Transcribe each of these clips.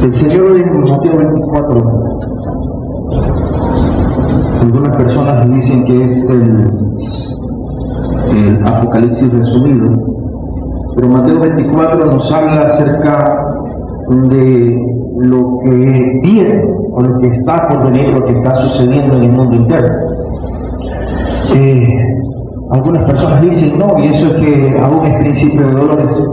El Señor en Mateo 24, algunas personas dicen que es el Apocalipsis resumido, pero Mateo 24 nos habla acerca de lo que viene, o lo que está por venir, lo que está sucediendo en el mundo entero. Algunas personas dicen, no, y eso es que aún es principio de dolores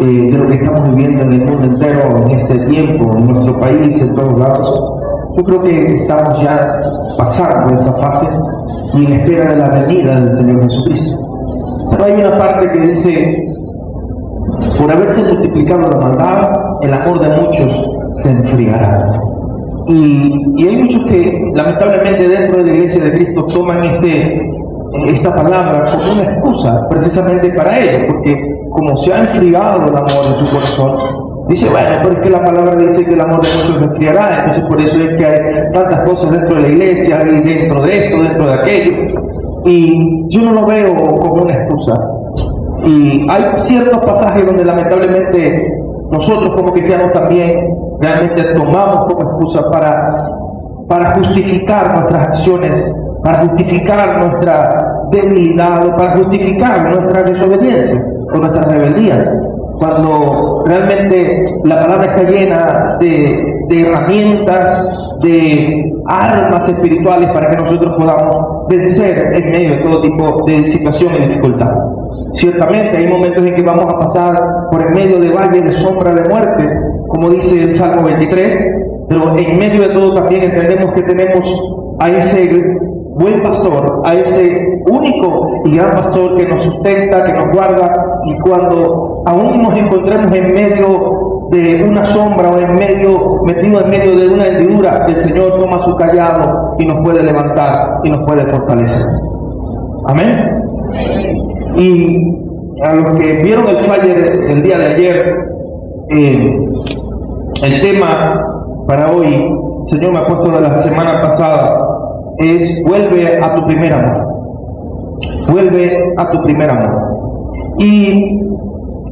de lo que estamos viviendo en el mundo entero, en este tiempo, en nuestro país, en todos lados. Yo creo que estamos ya pasando esa fase y en espera de la venida del Señor Jesucristo. Pero hay una parte que dice, por haberse multiplicado la maldad, el amor de muchos se enfriará. Y hay muchos que lamentablemente dentro de la Iglesia de Cristo toman esta palabra como una excusa precisamente para ello, porque como se ha enfriado el amor en su corazón, dice, bueno, pero es que la palabra dice que el amor de muchos se enfriará, entonces por eso es que hay tantas cosas dentro de la iglesia, y dentro de esto, dentro de aquello, y yo no lo veo como una excusa. Y hay ciertos pasajes donde lamentablemente nosotros como cristianos también realmente tomamos como excusa para justificar nuestras acciones, para justificar nuestra debilidad, o para justificar nuestra desobediencia o nuestras rebeldías, cuando realmente la palabra está llena de herramientas, de armas espirituales para que nosotros podamos vencer en medio de todo tipo de situación y dificultad. Ciertamente hay momentos en que vamos a pasar por en medio de valle de sombra de muerte, como dice el Salmo 23, pero en medio de todo también entendemos que tenemos a ese buen pastor, a ese único y gran pastor que nos sustenta, que nos guarda, y cuando aún nos encontremos en medio de una sombra o metido en medio de una hendidura, el Señor toma su callado y nos puede levantar y nos puede fortalecer. Amén. Y a los que vieron el flyer el día de ayer, el tema para hoy, el Señor me ha puesto de la semana pasada, es vuelve a tu primer amor. Vuelve a tu primer amor. Y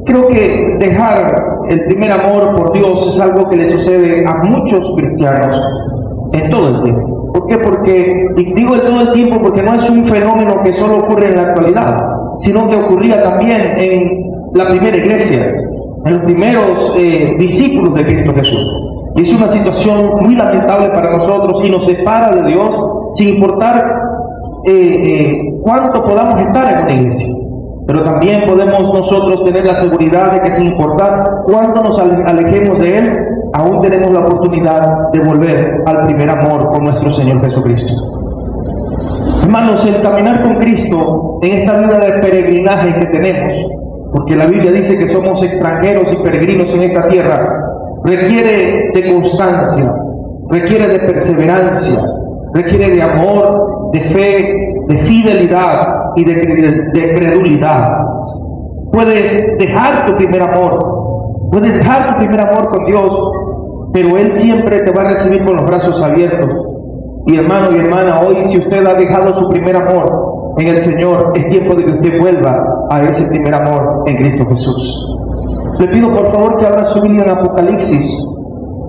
creo que dejar el primer amor por Dios es algo que le sucede a muchos cristianos en todo el tiempo. ¿Por qué? Porque, y digo en todo el tiempo porque no es un fenómeno que solo ocurre en la actualidad, sino que ocurría también en la primera iglesia, en los primeros discípulos de Cristo Jesús. Y es una situación muy lamentable para nosotros y nos separa de Dios sin importar cuánto podamos estar en una iglesia. Pero también podemos nosotros tener la seguridad de que sin importar cuánto nos alejemos de Él, aún tenemos la oportunidad de volver al primer amor con nuestro Señor Jesucristo. Hermanos, el caminar con Cristo en esta vida de peregrinaje que tenemos, porque la Biblia dice que somos extranjeros y peregrinos en esta tierra, requiere de constancia, requiere de perseverancia, requiere de amor, de fe, de fidelidad y de credulidad. Puedes dejar tu primer amor, con Dios, pero Él siempre te va a recibir con los brazos abiertos. Y hermano y hermana, hoy si usted ha dejado su primer amor en el Señor, es tiempo de que usted vuelva a ese primer amor en Cristo Jesús. Le pido por favor que abra su Biblia en Apocalipsis,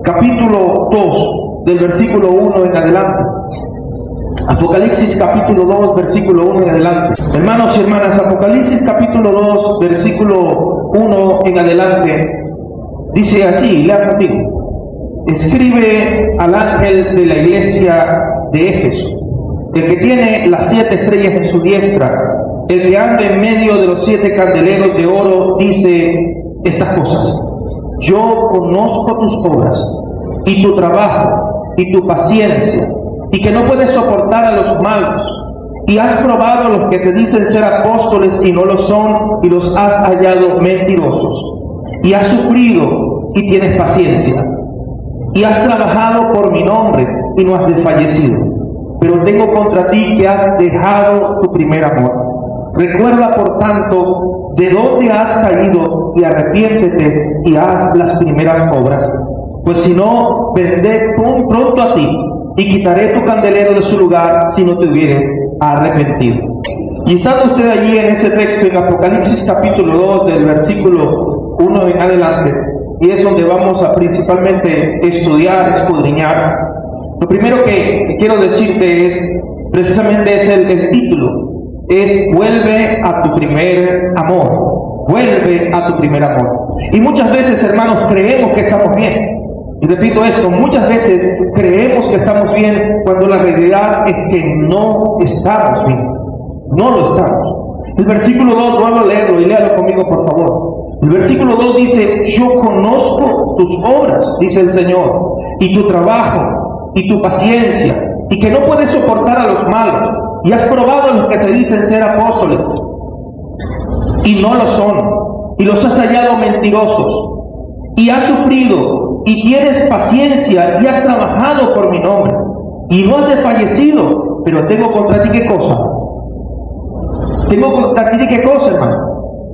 capítulo 2, del versículo 1 en adelante. Apocalipsis capítulo 2, versículo 1 en adelante. Hermanos y hermanas, Apocalipsis capítulo 2, versículo 1 en adelante, dice así, lean conmigo. Escribe al ángel de la iglesia de Éfeso, el que tiene las 7 estrellas en su diestra, el que anda en medio de los 7 candeleros de oro, dice estas cosas: yo conozco tus obras y tu trabajo y tu paciencia, y que no puedes soportar a los malos, y has probado a los que se dicen ser apóstoles y no lo son, y los has hallado mentirosos, y has sufrido y tienes paciencia, y has trabajado por mi nombre y no has desfallecido, pero tengo contra ti que has dejado tu primer amor. Recuerda por tanto de dónde has caído y arrepiéntete y haz las primeras obras, pues si no, vendré pronto a ti y quitaré tu candelero de su lugar si no te hubieres arrepentido. Y estando usted allí en ese texto en Apocalipsis capítulo 2 del versículo 1 en adelante, y es donde vamos a principalmente estudiar, escudriñar. Lo primero que quiero decirte es, precisamente es el título, es vuelve a tu primer amor, vuelve a tu primer amor. Y muchas veces, hermanos, creemos que estamos bien. Y repito esto, muchas veces creemos que estamos bien cuando la realidad es que no estamos bien, no lo estamos. El versículo 2, vuelvo a leerlo y léalo conmigo por favor. El versículo 2 dice, yo conozco tus obras, dice el Señor, y tu trabajo, y tu paciencia, y que no puedes soportar a los malos, y has probado a los que te dicen ser apóstoles, y no lo son, y los has hallado mentirosos, y has sufrido, y tienes paciencia, y has trabajado por mi nombre, y no has desfallecido, pero tengo contra ti ¿qué cosa? Tengo contra ti ¿qué cosa, hermano?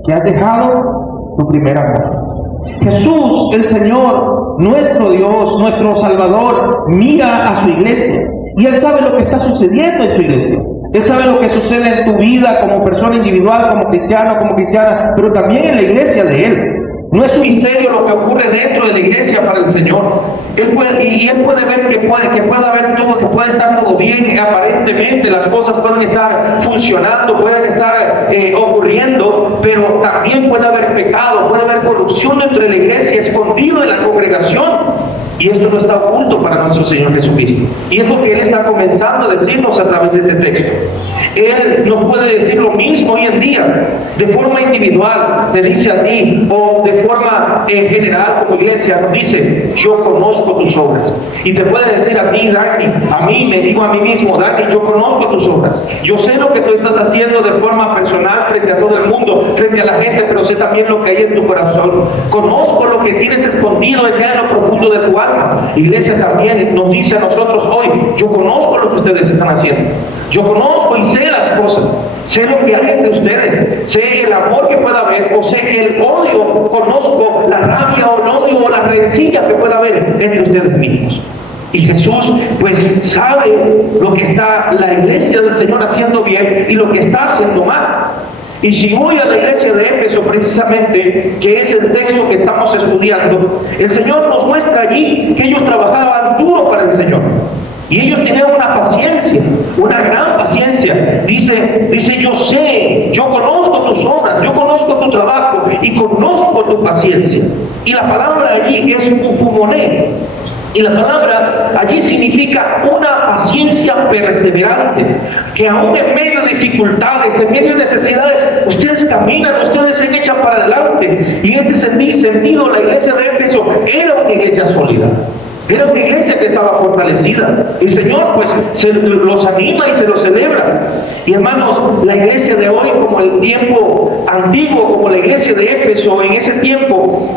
Que has dejado tu primer amor. Jesús, el Señor, nuestro Dios, nuestro Salvador, mira a su iglesia y Él sabe lo que está sucediendo en su iglesia. Él sabe lo que sucede en tu vida como persona individual, como cristiano, como cristiana, pero también en la iglesia de Él. No es un misterio lo que ocurre dentro de la iglesia para el Señor. Él puede ver que puede haber todo, que puede estar todo bien, aparentemente las cosas pueden estar funcionando, pueden estar ocurriendo, pero también puede haber pecado, puede haber corrupción dentro de la iglesia, escondido en la congregación. Y esto no está oculto para nuestro Señor Jesucristo. Y es lo que Él está comenzando a decirnos a través de este texto. Él nos puede decir lo mismo hoy en día, de forma individual, te dice a ti, o de forma general como iglesia, nos dice, yo conozco tus obras. Y te puede decir a ti, Dani, a mí, me digo a mí mismo, Dani, yo conozco tus obras. Yo sé lo que tú estás haciendo de forma personal frente a todo el mundo, frente a la gente, pero sé también lo que hay en tu corazón. Conozco lo que tienes escondido en lo profundo de tu alma. Iglesia también nos dice a nosotros hoy, yo conozco lo que ustedes están haciendo. Yo conozco y sé las cosas, sé lo que hay entre ustedes, sé el amor que pueda haber, o sé el odio, conozco la rabia o el odio o la rencilla que pueda haber entre ustedes mismos. Y Jesús pues sabe lo que está la iglesia del Señor haciendo bien y lo que está haciendo mal. Y si voy a la iglesia de Éfeso precisamente, que es el texto que estamos estudiando, el Señor nos muestra allí que ellos trabajaban duro para el Señor. Y ellos tenían una paciencia, una gran paciencia. Dice, yo sé, yo conozco tus obras, yo conozco tu trabajo y conozco tu paciencia. Y la palabra allí es upumoné. Y la palabra allí significa una paciencia perseverante, que aún en medio de dificultades, en medio de necesidades, ustedes caminan, ustedes se echan para adelante. Y en este sentido, la iglesia de Éfeso era una iglesia sólida. Era una iglesia que estaba fortalecida. El Señor pues los anima y se los celebra. Y hermanos, la iglesia de hoy, como el tiempo antiguo, como la iglesia de Éfeso en ese tiempo,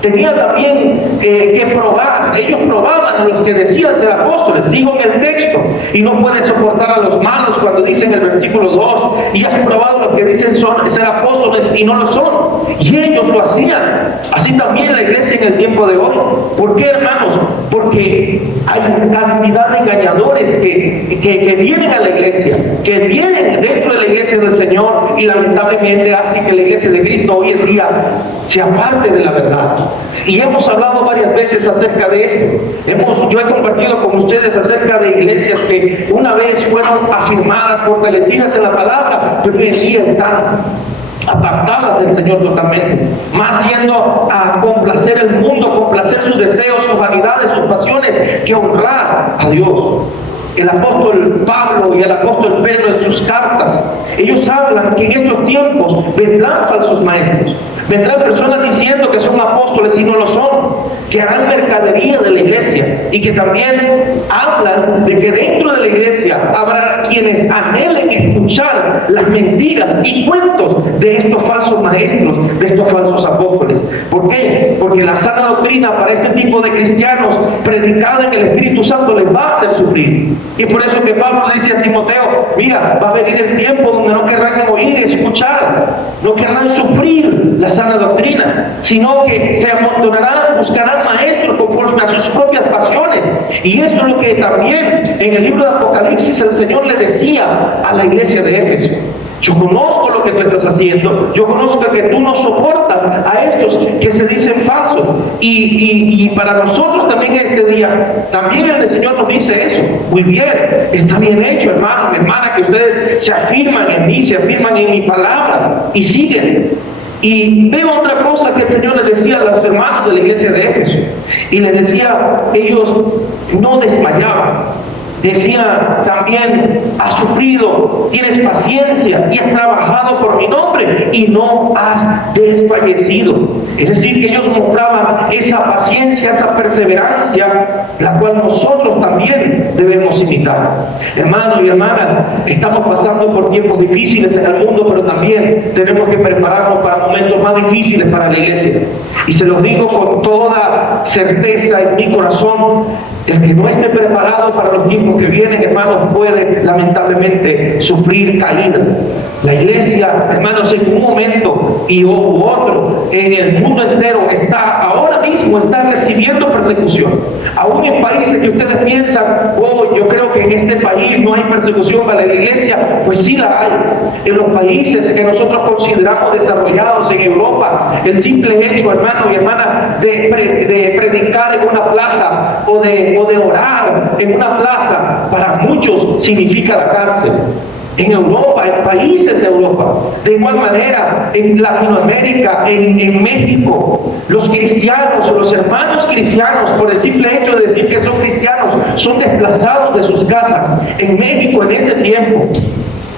tenía también que probar. Ellos probaban a los que decían ser apóstoles, digo en el texto, y no pueden soportar a los malos cuando dicen el versículo 2, y has probado a los que dicen ser apóstoles y no lo son, y ellos lo hacían. Así también la iglesia en el tiempo de hoy. ¿Por qué, hermanos? Porque hay cantidad de engañadores que vienen a la iglesia, que vienen dentro de la iglesia del Señor, y lamentablemente hacen que la iglesia de Cristo hoy en día se aparte de la verdad. Y hemos hablado varias veces acerca de esto. Yo he compartido con ustedes acerca de iglesias que una vez fueron afirmadas, fortalecidas en la palabra, pero hoy en día están apartadas del Señor totalmente, más yendo a complacer el mundo, complacer sus deseos, sus vanidades, sus pasiones, que honrar a Dios. El apóstol Pablo y el apóstol Pedro en sus cartas, ellos hablan que en estos tiempos vendrán falsos maestros, vendrán personas diciendo que son apóstoles y no lo son, que harán mercadería de la iglesia, y que también hablan de que dentro de la iglesia habrá quienes anhelen escuchar las mentiras y cuentos de estos falsos maestros, de estos falsos apóstoles. ¿Por qué? Porque la sana doctrina para este tipo de cristianos predicada en el Espíritu Santo les va a hacer sufrir. Y por eso que Pablo le dice a Timoteo, mira, va a venir el tiempo donde no querrán oír y escuchar, no querrán sufrir la sana doctrina, sino que se amontonarán, buscarán maestros conforme a sus propias pasiones. Y eso es lo que también en el libro de Apocalipsis el Señor le decía a la iglesia de Éfeso. Yo conozco lo lo que tú estás haciendo. Yo conozco que tú no soportas a estos que se dicen falsos. Y para nosotros también este día, también el Señor nos dice eso. Muy bien, está bien hecho, hermano, hermana, que ustedes se afirman en mí, se afirman en mi palabra y siguen. Y veo otra cosa que el Señor les decía a los hermanos de la iglesia de Éfeso. Y les decía, ellos no desmayaban. Decía también, has sufrido, tienes paciencia y has trabajado por mi nombre y no has desfallecido. Es decir, que ellos mostraban esa paciencia, esa perseverancia, la cual nosotros también debemos imitar. Hermanos y hermanas, estamos pasando por tiempos difíciles en el mundo, pero también tenemos que prepararnos para momentos más difíciles para la iglesia. Y se los digo con toda certeza en mi corazón, el que no esté preparado para los tiempos que vienen, hermanos, puede lamentablemente sufrir caída. La iglesia, hermanos, en un momento y u otro, en el mundo entero, ahora mismo está recibiendo persecución. Aún en países que ustedes piensan, oh, yo creo que en este país no hay persecución para la iglesia, pues sí la hay. En los países que nosotros consideramos desarrollados en Europa, el simple hecho, hermanos y hermanas, de predicar en una plaza o de orar en una plaza, para muchos significa la cárcel. En Europa, en países de Europa, de igual manera en Latinoamérica, en México, los cristianos o los hermanos cristianos, por el simple hecho de decir que son cristianos, son desplazados de sus casas. En México, en este tiempo,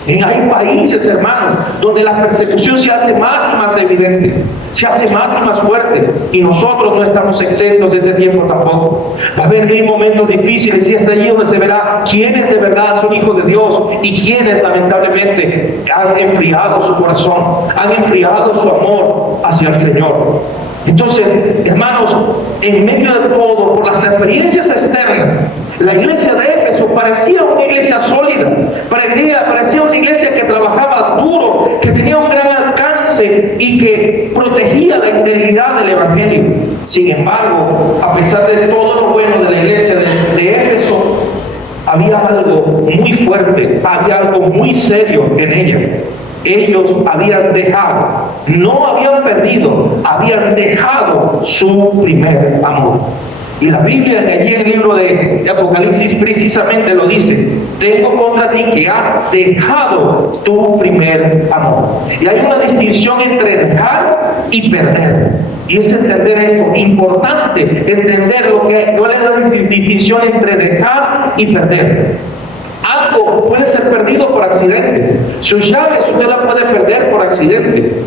hay países, hermanos, donde la persecución se hace más y más evidente, se hace más y más fuerte, y nosotros no estamos exentos de este tiempo tampoco. Va a haber momentos difíciles y es allí donde se verá quiénes de verdad son hijos de Dios y quiénes lamentablemente han enfriado su corazón, han enfriado su amor hacia el Señor. Entonces, hermanos, en medio de todo, por las experiencias externas, la iglesia de Éfeso parecía una iglesia sólida, parecía una iglesia que trabajaba duro, que tenía un gran alcance y que protegía la integridad del Evangelio. Sin embargo, a pesar de todo lo bueno de la iglesia de Éfeso, había algo muy fuerte, había algo muy serio en ella. Ellos habían dejado, no habían perdido, habían dejado su primer amor. Y la Biblia, allí en el libro de Apocalipsis, precisamente lo dice: tengo contra ti que has dejado tu primer amor. Y hay una distinción entre dejar y perder. Y es entender esto, importante entender cuál es la distinción entre dejar y perder. Algo puede ser perdido por accidente. Sus llaves usted las puede perder por accidente.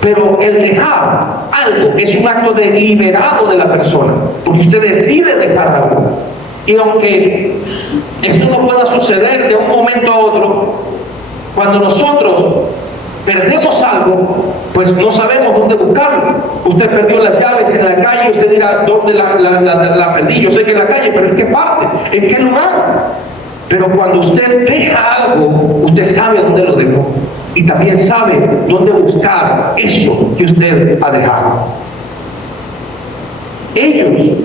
Pero el dejar algo es un acto deliberado de la persona, porque usted decide dejar algo. Y aunque esto no pueda suceder de un momento a otro, cuando nosotros perdemos algo, pues no sabemos dónde buscarlo. Usted perdió las llaves en la calle, usted dirá, ¿dónde la perdí? Yo sé que en la calle, pero ¿en qué parte? ¿En qué lugar? Pero cuando usted deja algo, usted sabe dónde lo dejó. Y también sabe dónde buscar eso que usted ha dejado. Ellos,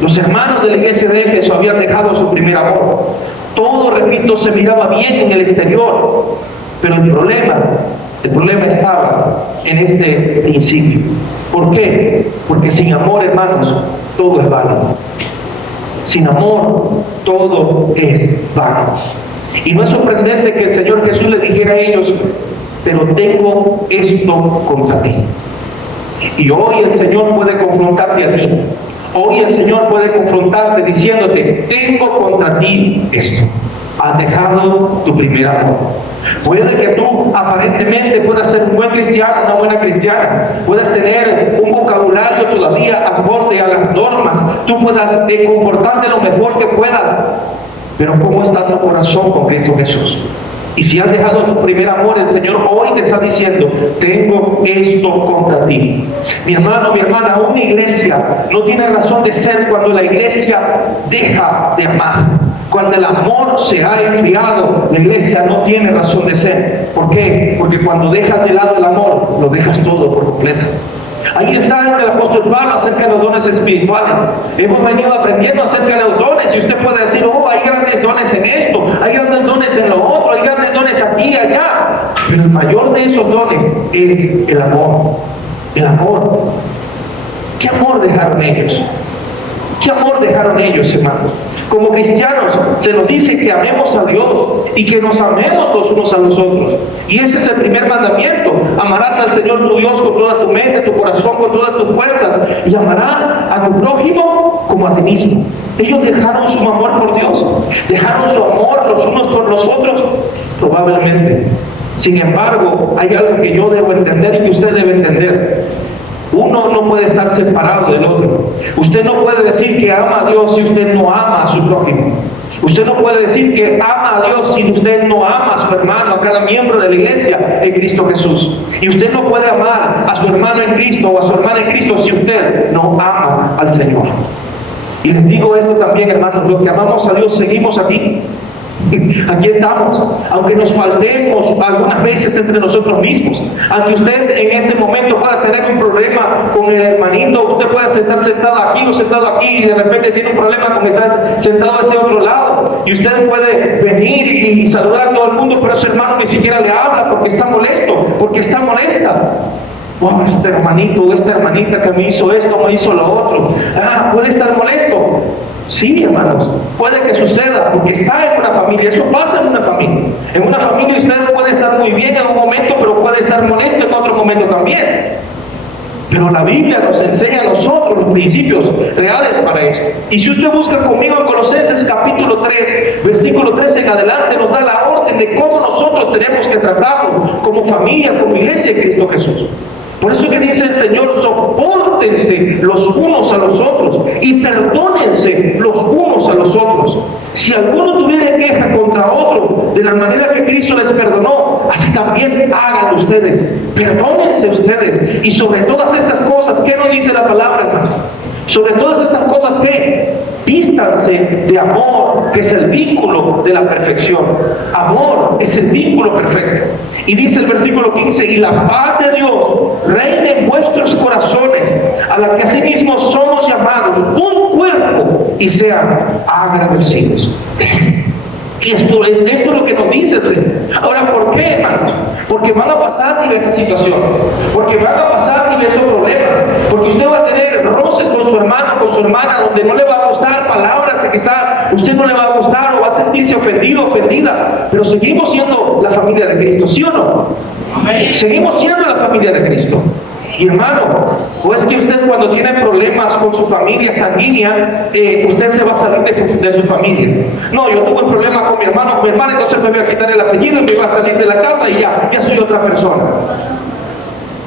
los hermanos de la iglesia de Éfeso, habían dejado su primer amor. Todo, repito, se miraba bien en el exterior. Pero el problema estaba en este principio. ¿Por qué? Porque sin amor, hermanos, todo es vano. Sin amor, todo es vano. Y no es sorprendente que el Señor Jesús le dijera a ellos: pero tengo esto contra ti. Y hoy el Señor puede confrontarte a ti. Hoy el Señor puede confrontarte diciéndote: tengo contra ti esto. Has dejado tu primer amor. Puede que tú aparentemente puedas ser un buen cristiano, una buena cristiana, puedas tener un vocabulario todavía acorde a las normas, tú puedas comportarte lo mejor que puedas, pero ¿cómo está tu corazón con Cristo Jesús? Y si has dejado tu primer amor, el Señor hoy te está diciendo: tengo esto contra ti. Mi hermano, mi hermana, una iglesia no tiene razón de ser cuando la iglesia deja de amar. Cuando el amor se ha enfriado, la iglesia no tiene razón de ser. ¿Por qué? Porque cuando dejas de lado el amor, lo dejas todo por completo. Ahí está el apóstol Pablo acerca de los dones espirituales. Hemos venido aprendiendo acerca de los dones, y usted puede decir: oh, hay grandes dones en esto, hay grandes dones en lo otro, hay grandes dones dones aquí y allá, pero el mayor de esos dones es el amor. El amor. ¿Qué amor dejaron ellos? ¿Qué amor dejaron ellos, hermanos? Como cristianos se nos dice que amemos a Dios y que nos amemos los unos a los otros. Y ese es el primer mandamiento. Amarás al Señor tu Dios con toda tu mente, tu corazón, con todas tus fuerzas. Y amarás a tu prójimo como a ti mismo. Ellos dejaron su amor por Dios. Dejaron su amor los unos por los otros. Probablemente. Sin embargo, hay algo que yo debo entender y que usted debe entender. Uno no puede estar separado del otro. Usted no puede decir que ama a Dios si usted no ama a su prójimo. Usted no puede decir que ama a Dios si usted no ama a su hermano, a cada miembro de la iglesia en Cristo Jesús. Y usted no puede amar a su hermano en Cristo o a su hermana en Cristo si usted no ama al Señor. Y les digo esto también, hermanos, los que amamos a Dios seguimos aquí. Aquí estamos, aunque nos faltemos algunas veces entre nosotros mismos, aunque usted en este momento pueda tener un problema con el hermanito, usted puede estar sentado aquí o sentado aquí y de repente tiene un problema con estar sentado a este otro lado, y usted puede venir y saludar a todo el mundo, pero ese hermano ni siquiera le habla porque está molesto, porque está molesta. Wow, este hermanito o esta hermanita que me hizo esto, me hizo lo otro. Puede estar molesto. Sí, hermanos, puede que suceda, porque está en una familia, eso pasa en una familia. En una familia usted puede estar muy bien en un momento, pero puede estar molesto en otro momento también. Pero la Biblia nos enseña a nosotros los principios reales para esto. Y si usted busca conmigo en Colosenses capítulo 3, versículo 3 en adelante, nos da la orden de cómo nosotros tenemos que tratarnos como familia, como iglesia de Cristo Jesús. Por eso que dice el Señor, sopórtense los unos a los otros y perdónense los unos a los otros. Si alguno tuviera queja contra otro, de la manera que Cristo les perdonó, así también hagan ustedes. Perdónense ustedes. Y sobre todas estas cosas, ¿qué nos dice la palabra, hermano? Sobre todas estas cosas, ¿qué? Vístanse de amor, que es el vínculo de la perfección. Amor es el vínculo perfecto. Y dice el versículo 15, y la paz de Dios reine en vuestros corazones, a la que asimismo somos llamados un cuerpo, y sean agradecidos. Y esto es lo que nos dice el Señor. Ahora, ¿por qué, hermanos? Porque van a pasar diversas situaciones, porque van a pasar diversos problemas, porque usted va a tener roces con su hermano, con su hermana, donde no le va a gustar palabras que quizás usted no le va a gustar o va a sentirse ofendido, ofendida, pero seguimos siendo la familia de Cristo, ¿sí o no? Seguimos siendo la familia de Cristo. Y hermano, o es que usted cuando tiene problemas con su familia sanguínea, usted se va a salir de su familia. No, yo tuve un problema con mi hermano, entonces me voy a quitar el apellido y me voy a salir de la casa y ya soy otra persona.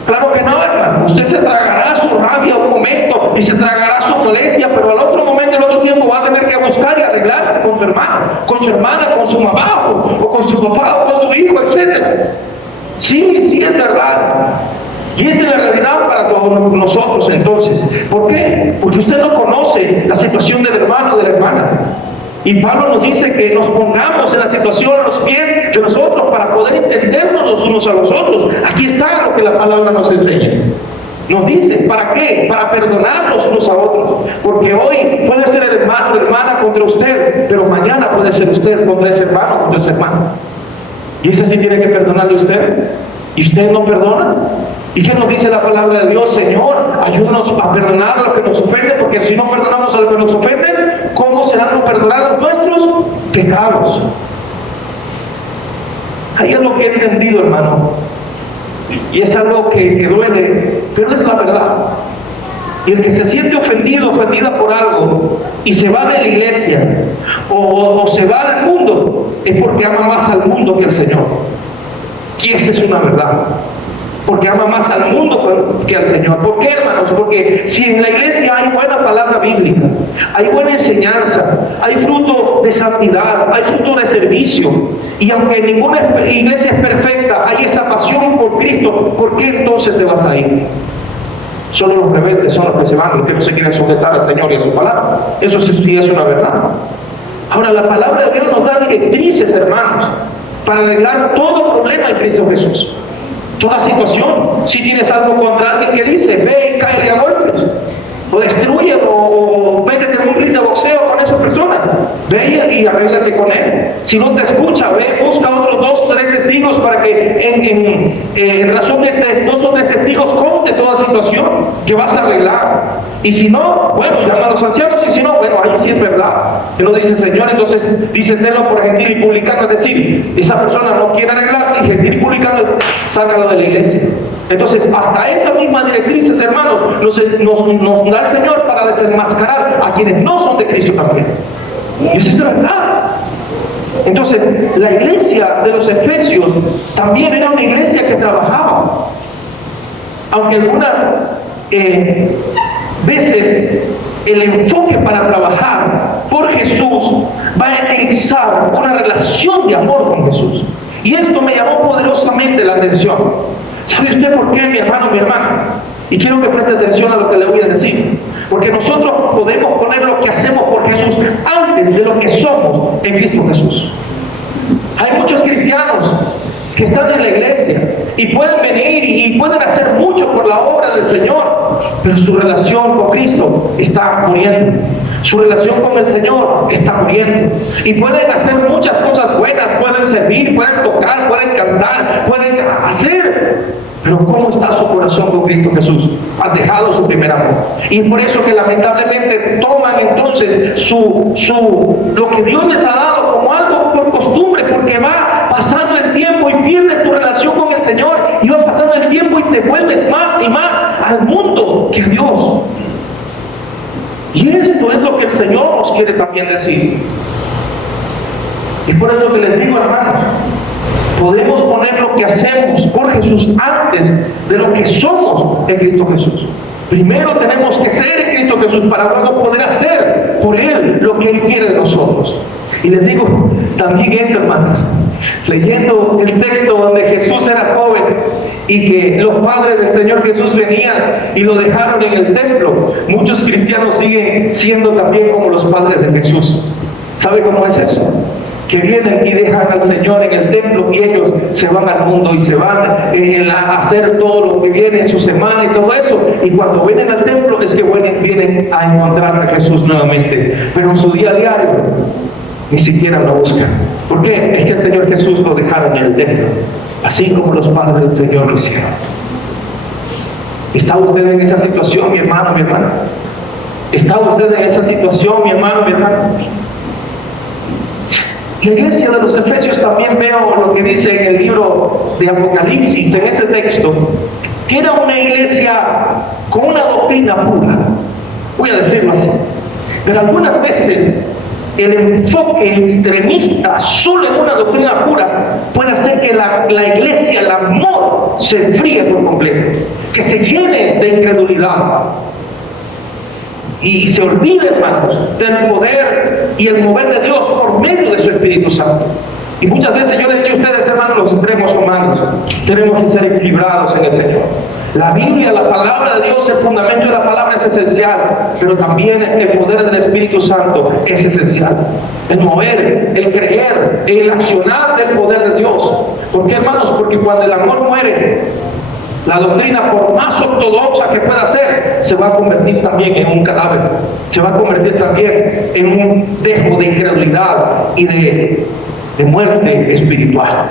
Claro que no, hermano. Usted se tragará su rabia un momento y se tragará su molestia, pero al otro momento, al otro tiempo va a tener que buscar y arreglarse con su hermano, con su hermana, con su mamá, o con su papá, o con su hijo, etc. Sí, es verdad. Y esta es la realidad para todos nosotros entonces. ¿Por qué? Porque usted no conoce la situación del hermano o de la hermana. Y Pablo nos dice que nos pongamos en la situación a los pies de nosotros para poder entendernos los unos a los otros. Aquí está lo que la palabra nos enseña. Nos dice, ¿para qué? Para perdonarnos unos a otros. Porque hoy puede ser el hermano o la hermana contra usted, pero mañana puede ser usted contra ese hermano o contra ese hermano. Y ese sí tiene que perdonarle a usted. ¿Y usted no perdona? ¿Y qué nos dice la palabra de Dios? Señor, ayúdanos a perdonar a los que nos ofenden, porque si no perdonamos a los que nos ofenden, ¿cómo serán perdonados nuestros pecados? Ahí es lo que he entendido, hermano. Y es algo que duele, pero es la verdad. Y el que se siente ofendido, ofendida por algo, y se va de la iglesia, o se va del mundo, es porque ama más al mundo que al Señor. Y esa es una verdad. Porque ama más al mundo que al Señor. ¿Por qué, hermanos? Porque si en la iglesia hay buena palabra bíblica, hay buena enseñanza, hay fruto de santidad, hay fruto de servicio, y aunque ninguna iglesia es perfecta, hay esa pasión por Cristo, ¿por qué entonces te vas a ir? Solo los rebeldes son los que se van, los que no se quieren sujetar al Señor y a su palabra. Eso sí es una verdad. Ahora, la palabra de Dios nos da directrices, hermanos, para arreglar todo problema en Cristo Jesús. Toda situación. Si tienes algo contra alguien, que dice, ve y cáele a golpes, o destruye, o métete en un ring de boxeo con esa persona. Ve y arréglate con él. Si no te escucha, ve, busca otros 2 o 3 testigos para que en razón de 2 o 3 testigos conte toda situación que vas a arreglar. Y si no, bueno, llama a los ancianos, y si no, bueno, ahí sí es verdad. Que lo dice el Señor, entonces dice tenlo por gentil y publicano, es decir, esa persona no quiere arreglarse y gentil y publicano, sácalo de la iglesia. Entonces, hasta esas mismas directrices, hermanos, nos da el Señor para desenmascarar a quienes no son de Cristo también. Y eso es verdad. Entonces, la iglesia de los Efesios también era una iglesia que trabajaba. Aunque algunas veces el enfoque para trabajar por Jesús va a utilizar una relación de amor con Jesús. Y esto me llamó poderosamente la atención. ¿Sabe usted por qué, mi hermano, mi hermana? Y quiero que preste atención a lo que le voy a decir. Porque nosotros podemos poner lo que hacemos por Jesús antes de lo que somos en Cristo Jesús. Hay muchos cristianos que están en la iglesia y pueden venir y pueden hacer mucho por la obra del Señor, pero su relación con Cristo está muriendo. Su relación con el Señor está muriendo. Y pueden hacer muchas cosas buenas, pueden servir, pueden tocar, pueden cantar, pueden hacer. Pero ¿cómo está su corazón con Cristo Jesús? Han dejado su primer amor. Y por eso que lamentablemente toman entonces lo que Dios les ha dado como algo por costumbre, porque va pasando el tiempo y pierdes tu relación con el Señor, y va pasando el tiempo y te vuelves más y más al mundo que a Dios. Y esto es lo que el Señor nos quiere también decir. Y por eso que les digo, hermanos, podemos poner lo que hacemos por Jesús antes de lo que somos en Cristo Jesús. Primero tenemos que ser en Cristo Jesús para luego poder hacer por Él lo que Él quiere de nosotros. Y les digo también esto, hermanos, leyendo el texto donde Jesús era joven y que los padres del Señor Jesús venían y lo dejaron en el templo, muchos cristianos siguen siendo también como los padres de Jesús. ¿Sabe cómo es eso? Que vienen y dejan al Señor en el templo y ellos se van al mundo y se van a hacer todo lo que viene en su semana y todo eso, y cuando vienen al templo es que vienen a encontrar a Jesús nuevamente, pero en su día a diario ni siquiera lo buscan. ¿Por qué? Es que el Señor Jesús lo dejaron en el templo, así como los padres del Señor lo hicieron. ¿Está usted en esa situación, mi hermano, mi hermana? ¿Está usted en esa situación, mi hermano, mi hermana? La iglesia de los Efesios también veo lo que dice en el libro de Apocalipsis, en ese texto, que era una iglesia con una doctrina pura. Voy a decirlo así. Pero algunas veces el enfoque extremista solo en una doctrina pura puede hacer que la iglesia, el amor, se enfríe por completo, que se llene de incredulidad y se olvide, hermanos, del poder y el mover de Dios por medio de su Espíritu Santo. Y muchas veces yo les he dicho a ustedes, hermanos, los extremos humanos tenemos que ser equilibrados en el Señor. La Biblia, la palabra de Dios, el fundamento de la palabra es esencial, pero también el poder del Espíritu Santo es esencial. El mover, el creer, el accionar del poder de Dios. ¿Por qué, hermanos? Porque cuando el amor muere, la doctrina, por más ortodoxa que pueda ser, se va a convertir también en un cadáver. Se va a convertir también en un dejo de incredulidad y de muerte espiritual.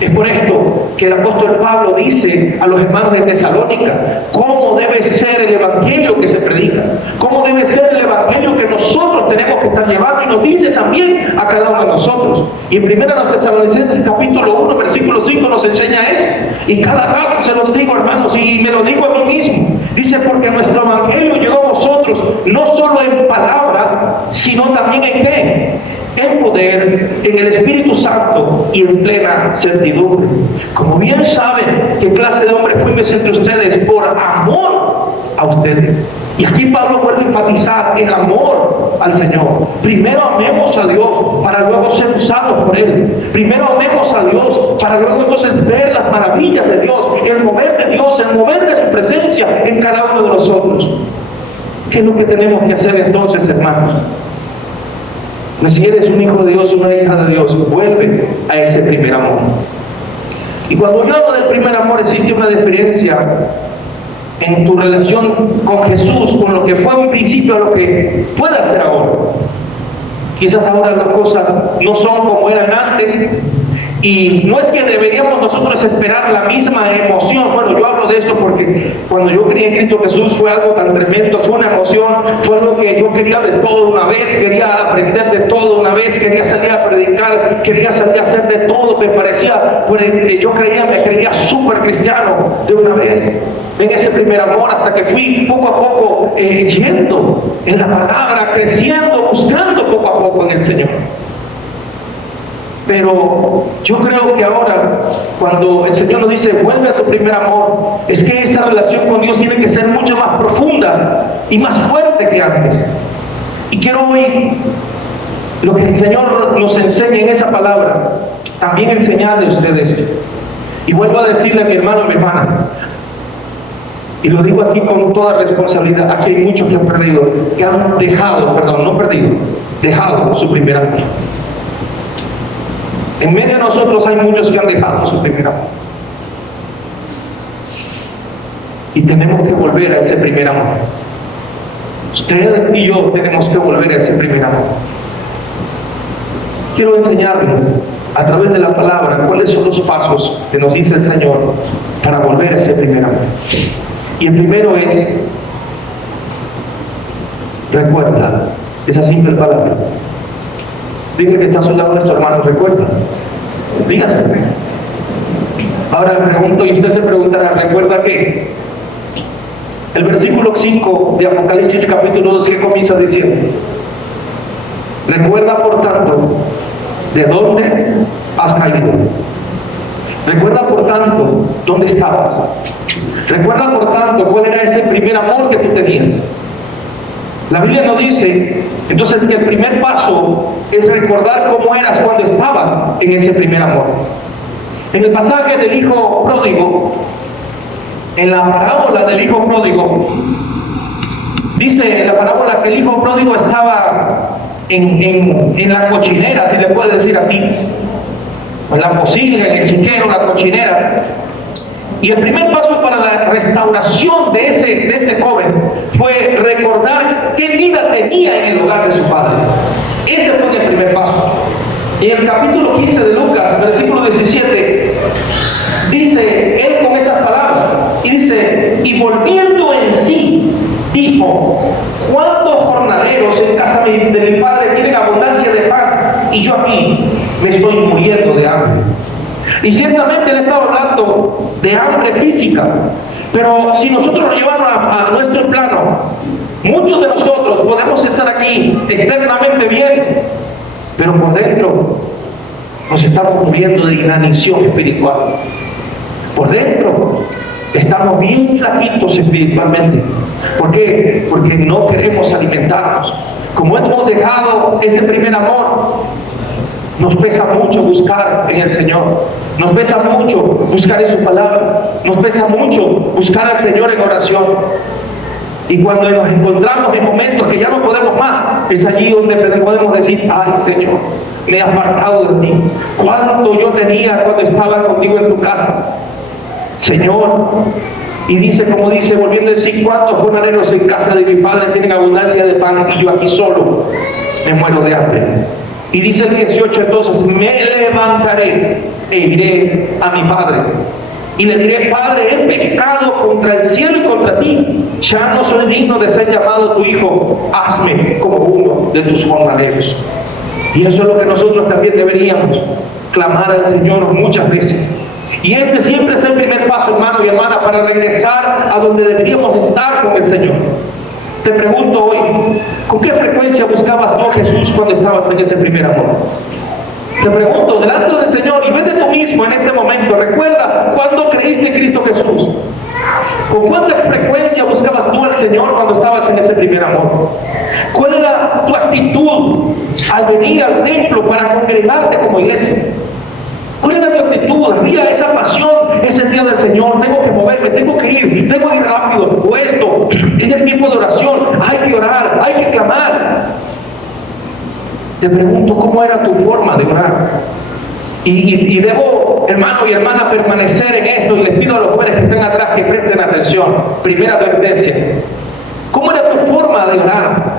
Es por esto que el apóstol Pablo dice a los hermanos de Tesalónica cómo debe ser el evangelio que se predica, cómo debe ser el evangelio que nosotros tenemos que estar llevando, y nos dice también a cada uno de nosotros. Y en 1 Tesalonicenses capítulo 1 versículo 5 nos enseña eso, y cada rato se los digo, hermanos, y me lo digo a mí mismo. Dice: porque nuestro evangelio llegó a vosotros no solo en palabra, sino también en ¿qué? En poder, en el Espíritu Santo y en plena certidumbre. Como bien saben qué clase de hombre fuimos entre ustedes por amor a ustedes. Y aquí Pablo vuelve a enfatizar el amor al Señor. Primero amemos a Dios para luego ser usados por Él. Primero amemos a Dios para luego entonces ver las maravillas de Dios, el mover de Dios, el mover de su presencia en cada uno de nosotros. ¿Qué es lo que tenemos que hacer entonces, hermanos? Pues si eres un hijo de Dios, una hija de Dios, vuelve a ese primer amor. Y cuando yo hablo del primer amor, existe una diferencia en tu relación con Jesús, con lo que fue un principio a lo que puede hacer ahora. Quizás ahora las cosas no son como eran antes, y no es que deberíamos nosotros esperar la misma emoción. Bueno, yo hablo de esto porque cuando yo creí en Cristo Jesús fue algo tan tremendo, fue una emoción, fue algo que yo quería de todo una vez, quería aprender de todo una vez, quería salir a predicar, quería salir a hacer de todo, me parecía, yo me creía súper cristiano de una vez, en ese primer amor, hasta que fui poco a poco yendo en la palabra, creciendo, buscando poco a poco en el Señor. Pero yo creo que ahora, cuando el Señor nos dice, vuelve a tu primer amor, es que esa relación con Dios tiene que ser mucho más profunda y más fuerte que antes. Y quiero hoy, lo que el Señor nos enseña en esa palabra, también enseñarle a ustedes. Y vuelvo a decirle a mi hermano y mi hermana, y lo digo aquí con toda responsabilidad, aquí hay muchos que han perdido, que han dejado, perdón, no perdido, dejado su primer amor. En medio de nosotros hay muchos que han dejado su primer amor. Y tenemos que volver a ese primer amor. Usted y yo tenemos que volver a ese primer amor. Quiero enseñarle a través de la palabra cuáles son los pasos que nos dice el Señor para volver a ese primer amor. Y el primero es, recuerda esa simple palabra. Dile que está a su lado nuestro hermano, recuerda. Dígase. Ahora le pregunto, y usted se preguntará, ¿recuerda qué? El versículo 5 de Apocalipsis capítulo 2, ¿qué comienza diciendo? Recuerda, por tanto, de dónde has caído. Recuerda, por tanto, dónde estabas. Recuerda, por tanto, cuál era ese primer amor que tú tenías. La Biblia nos dice, entonces, que el primer paso es recordar cómo eras cuando estabas en ese primer amor. En el pasaje del hijo pródigo, en la parábola del hijo pródigo, dice la parábola que el hijo pródigo estaba en la cochinera, si le puede decir así, en la cocina, en el chiquero, la cochinera. Y el primer paso para la restauración de ese joven fue recordar qué vida tenía en el hogar de su padre. Ese fue el primer paso. Y en el capítulo 15 de Lucas, versículo 17, dice él con estas palabras, y dice, y volviendo en sí, dijo, ¿cuántos jornaleros en casa de mi padre tienen abundancia de pan? Y yo aquí me estoy muriendo de hambre. Y ciertamente él estaba hablando de hambre física, pero si nosotros lo llevamos a nuestro plano, muchos de nosotros podemos estar aquí externamente bien, pero por dentro nos estamos muriendo de inanición espiritual. Por dentro estamos bien flaquitos espiritualmente. ¿Por qué? Porque no queremos alimentarnos. Como hemos dejado ese primer amor, nos pesa mucho buscar en el Señor, nos pesa mucho buscar en su palabra, nos pesa mucho buscar al Señor en oración. Y cuando nos encontramos en momentos que ya no podemos más, es allí donde podemos decir, ay Señor, me he apartado de ti. ¿Cuánto yo tenía cuando estaba contigo en tu casa? Señor, y dice, como dice, volviendo a decir, ¿cuántos jornaleros en casa de mi padre tienen abundancia de pan y yo aquí solo me muero de hambre? Y dice el 18, entonces, me levantaré e iré a mi padre. Y le diré, Padre, he pecado contra el cielo y contra ti. Ya no soy digno de ser llamado tu hijo. Hazme como uno de tus jornaleros. Y eso es lo que nosotros también deberíamos clamar al Señor muchas veces. Y este siempre es el primer paso, hermano y hermana, para regresar a donde deberíamos estar con el Señor. Te pregunto hoy, ¿con qué frecuencia buscabas tú a Jesús cuando estabas en ese primer amor? Te pregunto, delante del Señor, y vete tú mismo en este momento, recuerda cuándo creíste en Cristo Jesús. ¿Con cuánta frecuencia buscabas tú al Señor cuando estabas en ese primer amor? ¿Cuál era tu actitud al venir al templo para congregarte como iglesia? ¿Cuál era tu actitud? Había esa pasión, ese día del Señor, tengo que moverme, tengo que ir rápido, o esto, es el tiempo de oración, hay que orar, hay que clamar. Te pregunto, ¿cómo era tu forma de orar? Y debo, hermano y hermana, permanecer en esto, y les pido a los jóvenes que estén atrás que presten atención. Primera advertencia. ¿Cómo era tu forma de orar?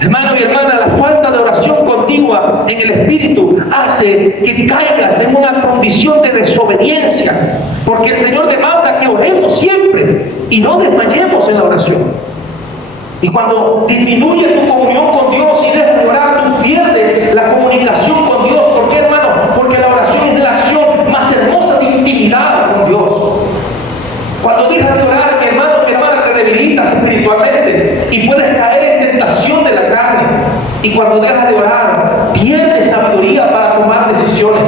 Hermano y hermana, la falta falta de oración continua en el Espíritu hace que caigas en una condición de desobediencia, porque el Señor demanda que oremos siempre y no desmayemos en la oración. Y cuando disminuye tu comunión con Dios y dejas de orar, tú pierdes la comunicación con Dios. ¿Por qué, hermano? Porque la oración es la acción más hermosa de intimidad con Dios. Cuando dejas de orar, mi hermano, mi hermana, te debilitas espiritualmente y puedes caer en tentación de la carne. Y cuando dejas de orar, pierdes sabiduría para tomar decisiones.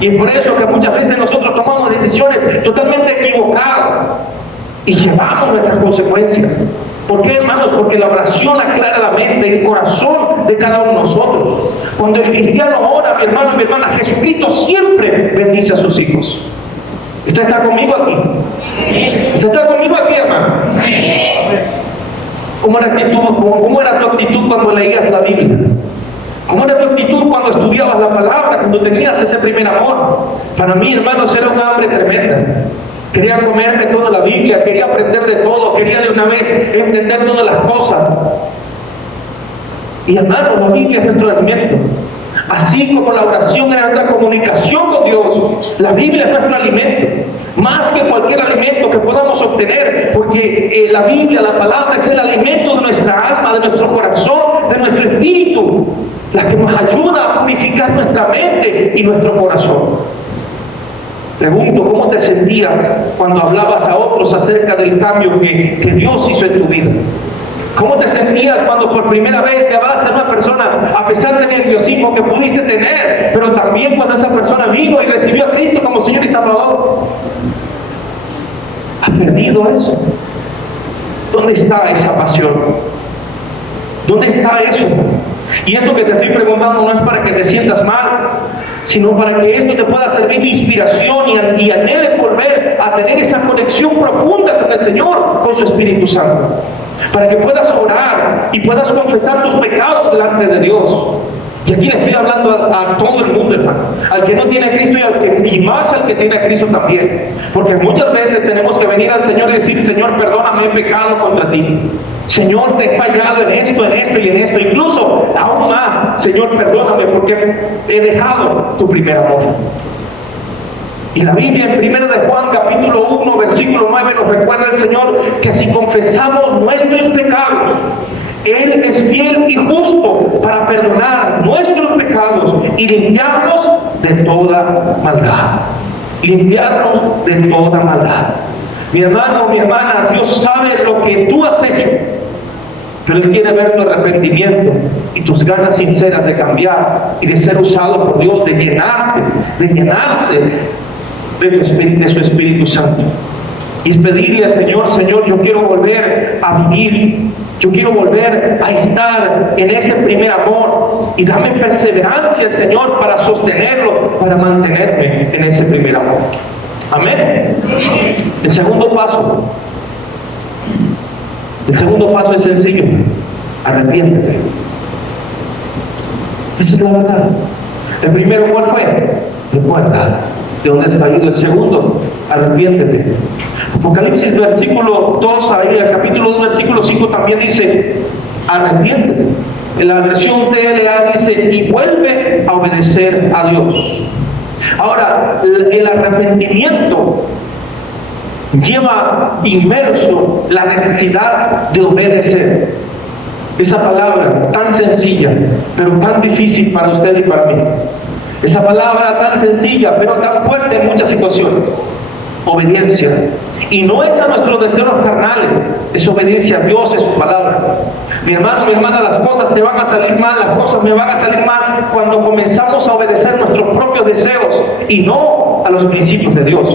Y es por eso que muchas veces nosotros tomamos decisiones totalmente equivocadas y llevamos nuestras consecuencias. ¿Por qué, hermanos? Porque la oración aclara la mente, el corazón de cada uno de nosotros. Cuando el cristiano ora, mi hermano y mi hermana, Jesucristo siempre bendice a sus hijos. ¿Usted está conmigo aquí? ¿Usted está conmigo aquí, hermano? ¿Cómo era tu actitud cuando leías la Biblia? ¿Cómo era tu actitud cuando estudiabas la palabra, cuando tenías ese primer amor? Para mí, hermanos, era un hambre tremenda. Quería comerme toda la Biblia, quería aprender de todo, quería de una vez entender todas las cosas. Y hermanos, la Biblia es nuestro alimento. Así como la oración es nuestra comunicación con Dios, la Biblia es nuestro alimento. Más que cualquier alimento que podamos obtener, porque la Biblia, la palabra, es el alimento de nuestra alma, de nuestro corazón, de nuestro espíritu, la que nos ayuda a purificar nuestra mente y nuestro corazón. Pregunto, ¿cómo te sentías cuando hablabas a otros acerca del cambio que Dios hizo en tu vida? ¿Cómo te sentías cuando por primera vez te hablaste a una persona, a pesar del nerviosismo que pudiste tener, pero también cuando esa persona vino y recibió a Cristo como Señor y Salvador? ¿Has perdido eso? ¿Dónde está esa pasión? ¿Dónde está eso? Y esto que te estoy preguntando no es para que te sientas mal, sino para que esto te pueda servir de inspiración y anheles volver a tener esa conexión profunda con el Señor, con su Espíritu Santo, para que puedas orar y puedas confesar tus pecados delante de Dios. Y aquí le estoy hablando a todo el mundo, hermano, al que no tiene a Cristo y más al que tiene a Cristo también, porque muchas veces tenemos que venir al Señor y decir: Señor, perdóname, he pecado contra ti. Señor, te he fallado en esto y en esto. Incluso aún más: Señor, perdóname porque he dejado tu primer amor. Y la Biblia en 1 de Juan capítulo 1 versículo 9 nos recuerda el Señor que si confesamos nuestros pecados, Él es fiel y justo para perdonar nuestros pecados y limpiarnos de toda maldad. Limpiarnos de toda maldad. Mi hermano, mi hermana, Dios sabe lo que tú has hecho, pero Él quiere ver tu arrepentimiento y tus ganas sinceras de cambiar y de ser usado por Dios, de llenarte de su Espíritu Santo. Y es pedirle: Señor, yo quiero volver a vivir, yo quiero volver a estar en ese primer amor, y dame perseverancia, Señor, para sostenerlo, para mantenerme en ese primer amor. Amén. El segundo paso es sencillo: arrepiéntete. Esa es la verdad. El primero, ¿cuál fue? Recuerda de dónde has caído. El segundo, arrepiéntete. Apocalipsis versículo 2, ahí el capítulo 2 versículo 5 también dice: arrepiéntete. En la versión TLA dice: y vuelve a obedecer a Dios. Ahora, el arrepentimiento lleva inmerso la necesidad de obedecer. Esa palabra tan sencilla, pero tan difícil para usted y para mí. Esa palabra tan sencilla, pero tan fuerte en muchas situaciones. Obediencia. Y no es a nuestros deseos carnales, es obediencia a Dios, es su palabra. Mi hermano, mi hermana, las cosas te van a salir mal, las cosas me van a salir mal cuando comenzamos a obedecer nuestros propios deseos y no a los principios de Dios.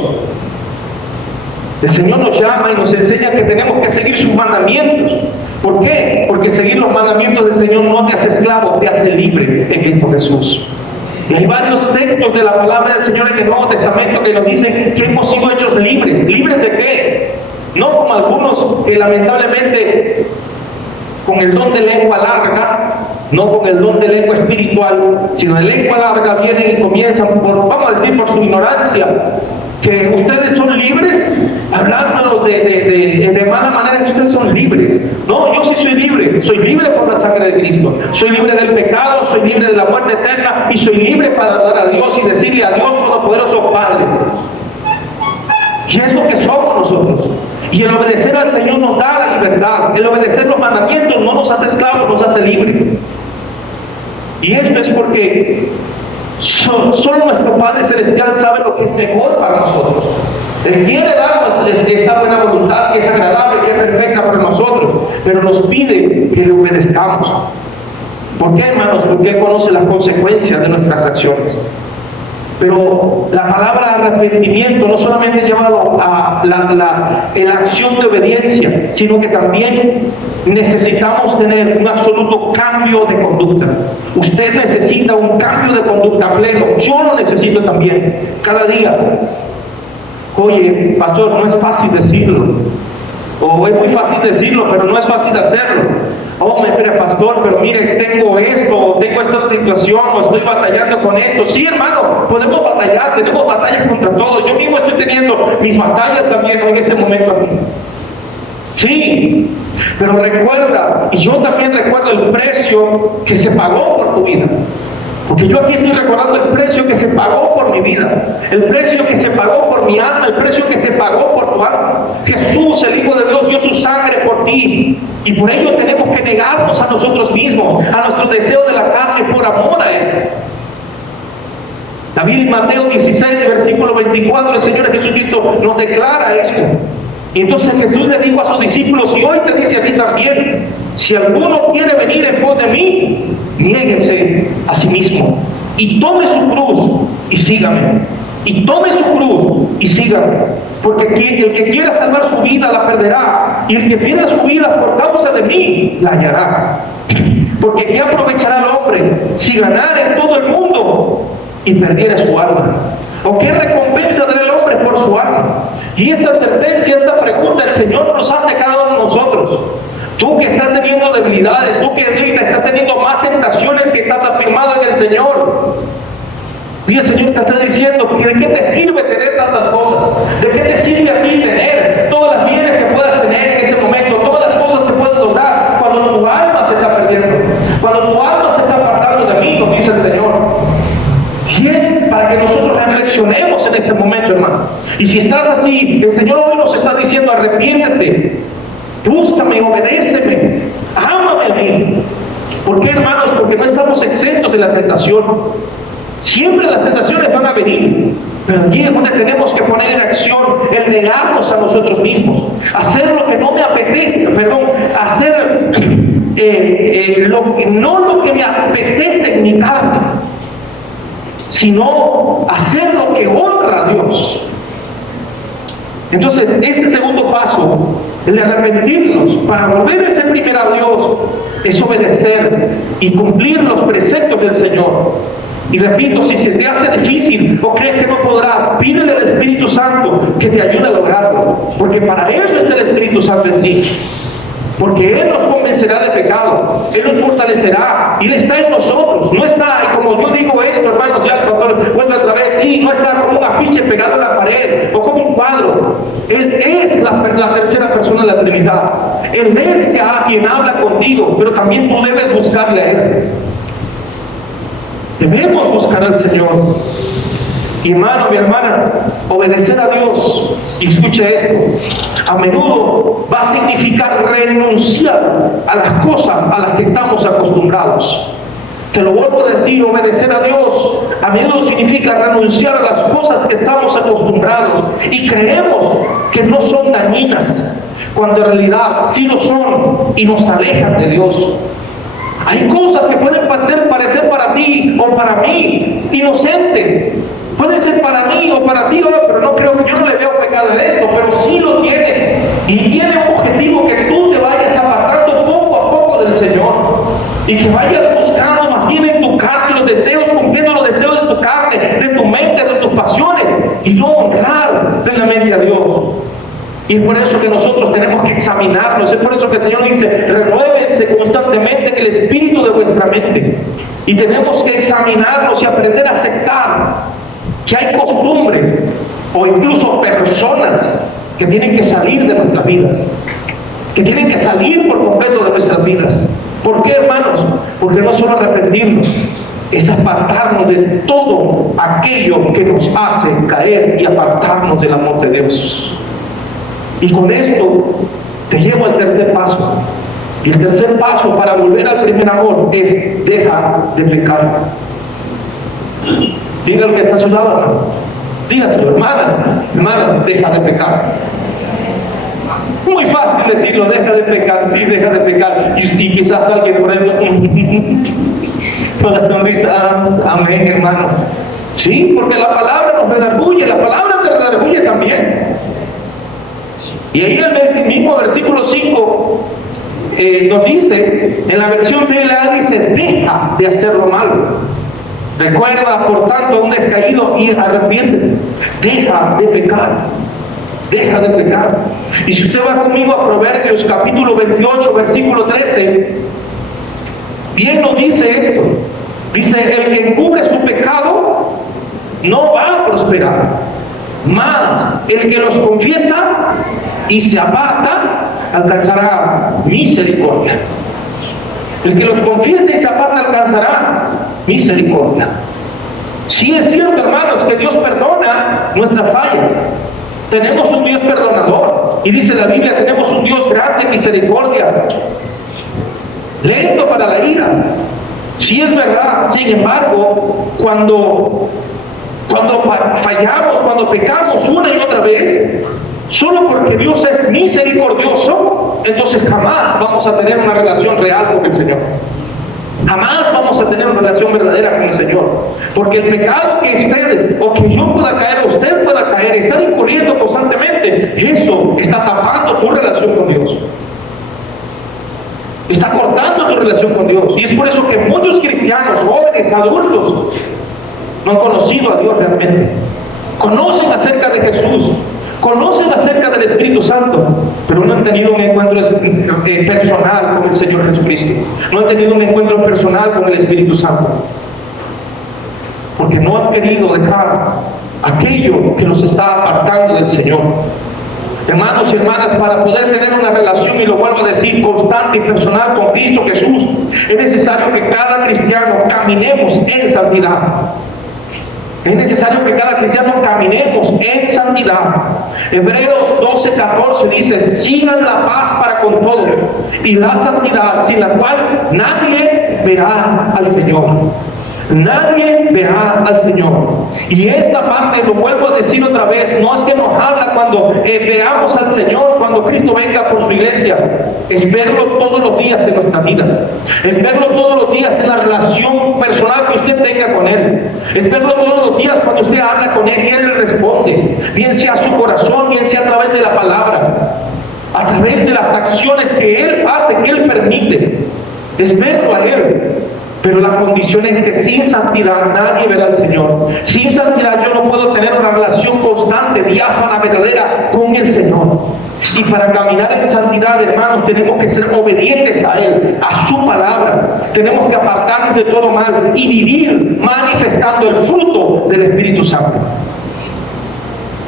El Señor nos llama y nos enseña que tenemos que seguir sus mandamientos. ¿Por qué? Porque seguir los mandamientos del Señor no te hace esclavo, te hace libre en Cristo Jesús. Y hay varios textos de la palabra del Señor en el Nuevo Testamento que nos dicen que hemos sido hechos libres. ¿Libres de qué? No como algunos que lamentablemente con el don de lengua larga, no con el don de lengua espiritual, sino de lengua larga, vienen y comienzan, vamos a decir, por su ignorancia, que ustedes son libres, hablándolos de mala manera, que ustedes son libres. No, yo sí soy libre por la sangre de Cristo, soy libre del pecado, soy libre de la muerte eterna y soy libre para adorar a Dios y decirle a Dios Todopoderoso Padre. Y es lo que somos nosotros. Y el obedecer al Señor nos da la libertad. El obedecer los mandamientos no nos hace esclavos, nos hace libres. Y esto es porque solo nuestro Padre Celestial sabe lo que es mejor para nosotros. Él quiere darnos esa buena voluntad que es agradable, que es perfecta para nosotros, pero nos pide que le obedezcamos. ¿Por qué, hermanos? Porque Él conoce las consecuencias de nuestras acciones. Pero la palabra arrepentimiento no solamente lleva a la acción de obediencia, sino que también necesitamos tener un absoluto cambio de conducta. Usted necesita un cambio de conducta pleno. Yo lo necesito también, cada día. Oye, pastor, no es fácil decirlo. O es muy fácil decirlo, pero no es fácil hacerlo. Oh, mire, pastor, pero mire, tengo esto, o tengo esta situación, o estoy batallando con esto. Sí, hermano, podemos batallar, tenemos batallas contra todo. Yo mismo estoy teniendo mis batallas también en este momento aquí. Sí, pero recuerda, y yo también recuerdo el precio que se pagó por tu vida. Porque yo aquí estoy recordando el precio que se pagó por mi vida, el precio que se pagó por mi alma, el precio que se pagó por tu alma. Jesús, el Hijo de Dios, dio su sangre por ti. Y por ello tenemos que negarnos a nosotros mismos, a nuestro deseo de la carne, por amor a Él. David en Mateo 16, versículo 24, el Señor Jesucristo nos declara esto. Y entonces Jesús le dijo a sus discípulos, y hoy te dice a ti también, si alguno quiere venir en pos de mí, niéguese a sí mismo y tome su cruz y sígame. Y tome su cruz y sígame. Porque el que quiera salvar su vida la perderá, y el que pierda su vida por causa de mí la hallará. Porque ¿qué aprovechará el hombre si ganara en todo el mundo y perdiera su alma? ¿O qué recompensa dará el hombre por su alma? Y esta advertencia, esta pregunta, el Señor nos hace a cada uno de nosotros. Tú que estás teniendo debilidades, tú que estás teniendo más tentaciones que estás afirmado en el Señor. Y el Señor te está diciendo, ¿de qué te sirve tener tantas cosas? ¿De qué te sirve a ti tener todas las bienes que puedas tener en este momento? Todas las cosas que puedes lograr cuando tu alma se está perdiendo, cuando tu alma se está apartando de mí, nos dice el Señor. ¿Quién? Para que nosotros reflexionemos en este momento, hermano. Y si estás así, el Señor hoy nos está diciendo, arrepiéntete, búscame, obedéceme, ámame a mí. ¿Por qué, hermanos? Porque no estamos exentos de la tentación. Siempre las tentaciones van a venir, pero aquí es donde tenemos que poner en acción el negarnos a nosotros mismos, hacer lo que no me apetece, hacer no lo que me apetece en mi carne, sino hacer lo que honra a Dios. Entonces, este segundo paso, el de arrepentirnos para volver a ser primero a Dios, es obedecer y cumplir los preceptos del Señor. Y repito, si se te hace difícil o crees que no podrás, pídele al Espíritu Santo que te ayude a lograrlo, porque para eso está el Espíritu Santo en ti. Porque Él nos convencerá de pecado, Él nos fortalecerá, y Él está en nosotros. No está, y como yo digo esto, hermanos, ya el pastor vuelve otra vez, sí, no está como un afiche pegado a la pared o como un cuadro. Él es la tercera persona de la Trinidad. Él es quien habla contigo, pero también tú debes buscarle a Él. Debemos buscar al Señor. Y hermano, mi hermana, obedecer a Dios, y escuche esto, a menudo va a significar renunciar a las cosas a las que estamos acostumbrados. Te lo vuelvo a decir, obedecer a Dios a menudo significa renunciar a las cosas que estamos acostumbrados y creemos que no son dañinas, cuando en realidad sí lo son y nos alejan de Dios. Hay cosas que pueden parecer para ti o para mí inocentes. Pueden ser para mí o para ti, pero no creo que yo no le veo pecado en esto, pero sí lo tiene. Y tiene un objetivo, que tú te vayas apartando poco a poco del Señor. Y que vayas buscando más bien en tu carne los deseos, cumpliendo los deseos de tu carne, de tu mente, de tus pasiones. Y no honrar plenamente a Dios. Y es por eso que nosotros tenemos que examinarnos. Es por eso que el Señor dice, renuévense constantemente en el espíritu de vuestra mente. Y tenemos que examinarnos y aprender a aceptar que hay costumbres o incluso personas que tienen que salir de nuestras vidas, que tienen que salir por completo de nuestras vidas. ¿Por qué, hermanos? Porque no solo arrepentirnos, es apartarnos de todo aquello que nos hace caer y apartarnos del amor de Dios. Y con esto te llevo al tercer paso. Y el tercer paso para volver al primer amor es: deja de pecar. Diga lo que está a su lado, hermano. Dígaselo, hermana, deja de pecar. Muy fácil decirlo, deja de pecar, sí, deja de pecar. Y quizás alguien por ahí con la sonrisa, amén, hermano. Sí, porque la palabra nos redarguye, la palabra te redarguye también. Y ahí en el mismo versículo 5 nos dice, en la versión PLA dice: deja de hacer lo malo. Recuerda, por tanto, un descaído y arrepiéntete. Deja de pecar. Deja de pecar. Y si usted va conmigo a Proverbios capítulo 28, versículo 13, bien nos dice esto. Dice: el que encubre su pecado no va a prosperar, mas el que los confiesa y se aparta alcanzará misericordia. El que los confiesa y se aparta alcanzará misericordia. Sí, es cierto, hermanos, que Dios perdona nuestras fallas. Tenemos un Dios perdonador. Y dice la Biblia: tenemos un Dios grande en misericordia, lento para la ira. Sí, es verdad. Sin embargo, cuando fallamos, cuando pecamos una y otra vez, solo porque Dios es misericordioso, entonces jamás vamos a tener una relación real con el Señor. Jamás vamos a tener una relación verdadera con el Señor. Porque el pecado que usted o que yo pueda caer, o usted pueda caer, está incurriendo constantemente, eso está tapando tu relación con Dios. Está cortando tu relación con Dios. Y es por eso que muchos cristianos, jóvenes, adultos, no han conocido a Dios realmente. Conocen acerca de Jesús, conocen acerca del Espíritu Santo, pero no han tenido un encuentro personal con el Señor Jesucristo. No han tenido un encuentro personal con el Espíritu Santo, porque no han querido dejar aquello que nos está apartando del Señor. Hermanos y hermanas, para poder tener una relación, y lo vuelvo a decir, constante y personal con Cristo Jesús, es necesario que cada cristiano caminemos en santidad. Es necesario que cada cristiano caminemos en santidad. Hebreos 12:14 dice: sigan la paz para con todos y la santidad, sin la cual nadie verá al Señor. Nadie verá al Señor. Y esta parte, lo vuelvo a decir otra vez, no es que nos habla cuando veamos al Señor, cuando Cristo venga por su iglesia. Es verlo todos los días en nuestras vidas. Es verlo todos los días en la relación personal que usted tenga con Él. Es verlo todos los días cuando usted habla con Él y Él le responde, bien sea a su corazón, bien sea a través de la palabra, a través de las acciones que Él hace, que Él permite. Es verlo a Él. Pero la condición es que sin santidad nadie verá al Señor. Sin santidad yo no puedo tener una relación constante, diáfana, verdadera con el Señor. Y para caminar en santidad, hermanos, tenemos que ser obedientes a Él, a su palabra. Tenemos que apartarnos de todo mal y vivir manifestando el fruto del Espíritu Santo.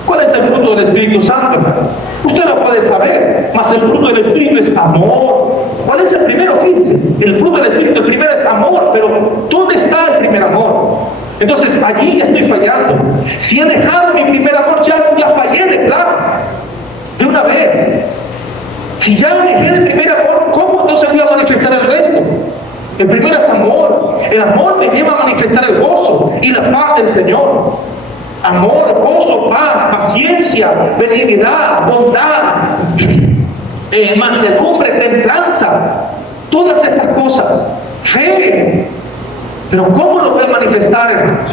¿Cuál es el fruto del Espíritu Santo, hermano? Usted lo puede saber, mas el fruto del Espíritu es amor. ¿Cuál es el primero? Fíjense, el fruto del Espíritu, el primero es amor, pero ¿dónde está el primer amor? Entonces allí ya estoy fallando. Si he dejado mi primer amor, ya fallé de plano, de una vez. Si ya dejé el primer amor, ¿cómo entonces voy a manifestar el resto? El primero es amor. El amor me lleva a manifestar el gozo y la paz del Señor. Amor, gozo, paz, paciencia, benignidad, bondad, mansedumbre, templanza, todas estas cosas, fe. Pero ¿cómo lo voy a manifestar, hermanos?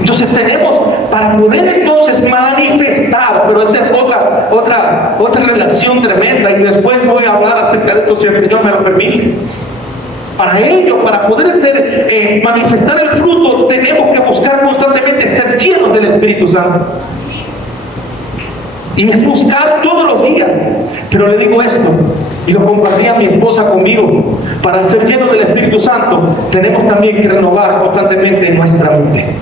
Entonces tenemos, para poder entonces manifestar, pero esta es otra relación tremenda, y después voy a hablar acerca de esto si el Señor me lo permite. Para ello, para poder manifestar el fruto, tenemos que buscar constantemente ser llenos del Espíritu Santo. Y es buscar todos los días. Pero le digo esto, y lo compartía mi esposa conmigo: para ser llenos del Espíritu Santo, tenemos también que renovar constantemente nuestra mente.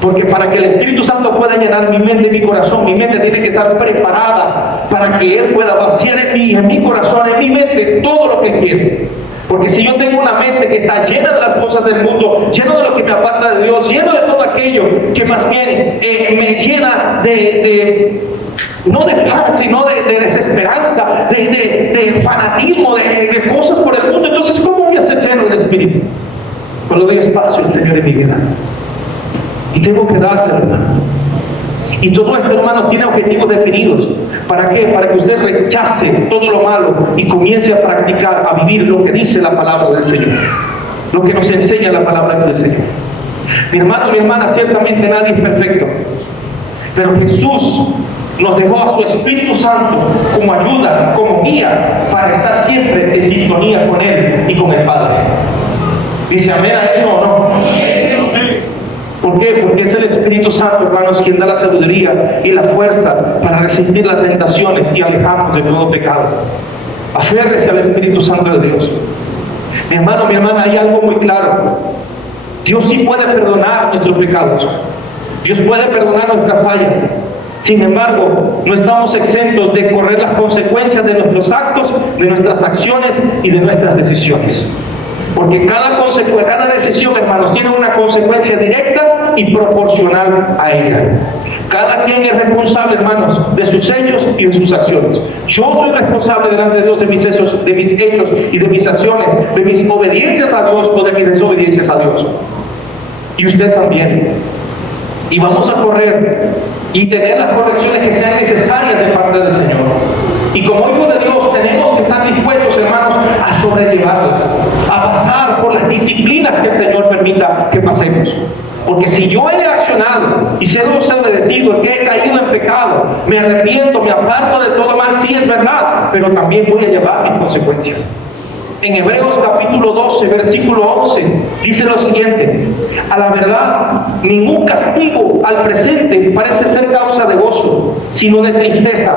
Porque para que el Espíritu Santo pueda llenar mi mente y mi corazón, mi mente tiene que estar preparada para que Él pueda vaciar en mi corazón, en mi mente, todo lo que quiere. Porque si yo tengo una mente que está llena de las cosas del mundo, lleno de lo que me aparta de Dios, lleno de todo aquello que más bien me llena no de paz, sino de desesperanza, de fanatismo, de cosas por el mundo, entonces ¿cómo voy a ser lleno del Espíritu? Cuando doy espacio al Señor en mi vida. Y tengo que dárselo, hermano. Y todo esto, hermano, tiene objetivos definidos. ¿Para qué? Para que usted rechace todo lo malo y comience a practicar, a vivir lo que dice la palabra del Señor. Lo que nos enseña la palabra del Señor. Mi hermano, mi hermana, ciertamente nadie es perfecto. Pero Jesús nos dejó a su Espíritu Santo como ayuda, como guía, para estar siempre en sintonía con Él y con el Padre. ¿Dice amén a eso o no? ¿Por qué? Porque es el Espíritu Santo, hermanos, quien da la sabiduría y la fuerza para resistir las tentaciones y alejarnos de todo pecado. Aférrese al Espíritu Santo de Dios. Mi hermano, mi hermana, hay algo muy claro. Dios sí puede perdonar nuestros pecados. Dios puede perdonar nuestras fallas. Sin embargo, no estamos exentos de correr las consecuencias de nuestros actos, de nuestras acciones y de nuestras decisiones. Porque cada decisión, hermanos, tiene una consecuencia directa y proporcional a ella. Cada quien es responsable, hermanos, de sus hechos y de sus acciones. Yo soy responsable delante de Dios de mis hechos y de mis acciones, de mis obediencias a Dios o de mis desobediencias a Dios. Y usted también. Y vamos a correr y tener las correcciones que sean necesarias de parte del Señor. Y como hijos de Dios tenemos que estar dispuestos, hermanos, a sobrellevarlas, a pasar por las disciplinas que el Señor permita que pasemos. Porque si yo he accionado y sido desobedecido, que he caído en pecado, me arrepiento, me aparto de todo mal, sí es verdad, pero también voy a llevar mis consecuencias. En Hebreos capítulo 12, versículo 11, dice lo siguiente: a la verdad, ningún castigo al presente parece ser causa de gozo, sino de tristeza,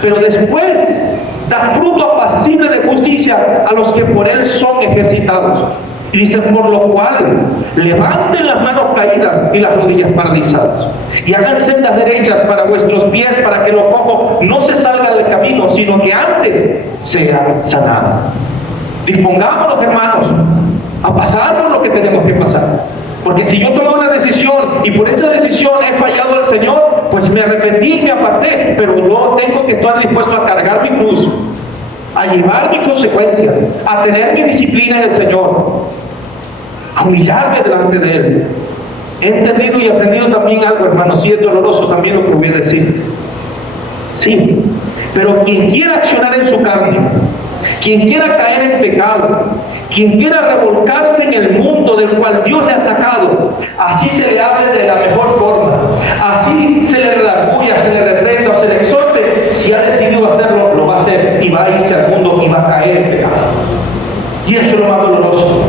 pero después da fruto apacible de justicia a los que por él son ejercitados. Y dice: por lo cual, levanten las manos caídas y las rodillas paralizadas, y hagan sendas derechas para vuestros pies, para que lo cojo no se salga del camino, sino que antes sea sanado. Dispongámonos, hermanos, a pasar por lo que tenemos que pasar. Porque si yo tomo una decisión y por esa decisión he fallado al Señor, pues me arrepentí y me aparté, pero yo tengo que estar dispuesto a cargar mi cruz, a llevar mis consecuencias, a tener mi disciplina en el Señor, a humillarme delante de Él. He entendido y aprendido también algo, hermanos, si es doloroso también lo que voy a decir. Sí, pero quien quiera accionar en su carne, quien quiera caer en pecado, quien quiera revolcarse en el mundo del cual Dios le ha sacado, así se le hable de la mejor forma, así se le redarguya, se le reprenda o se le exhorte. Si ha decidido hacerlo, lo va a hacer y va a irse al mundo y va a caer en pecado. Y eso es lo más doloroso.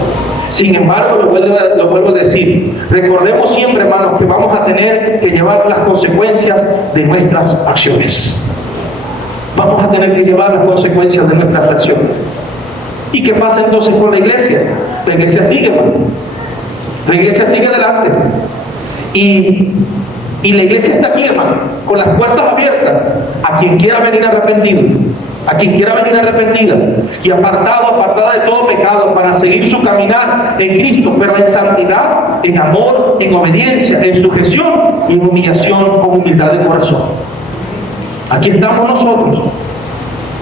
Sin embargo, lo vuelvo a decir, recordemos siempre, hermanos, que vamos a tener que llevar las consecuencias de nuestras acciones. Vamos a tener que llevar las consecuencias de nuestras acciones. ¿Y qué pasa entonces con la iglesia? La iglesia sigue, hermano. La iglesia sigue adelante. Y la iglesia está aquí, hermano, con las puertas abiertas a quien quiera venir arrepentido, a quien quiera venir arrepentida y apartada de todo pecado, para seguir su caminar en Cristo, pero en santidad, en amor, en obediencia, en sujeción y en humillación, con humildad de corazón. Aquí estamos nosotros,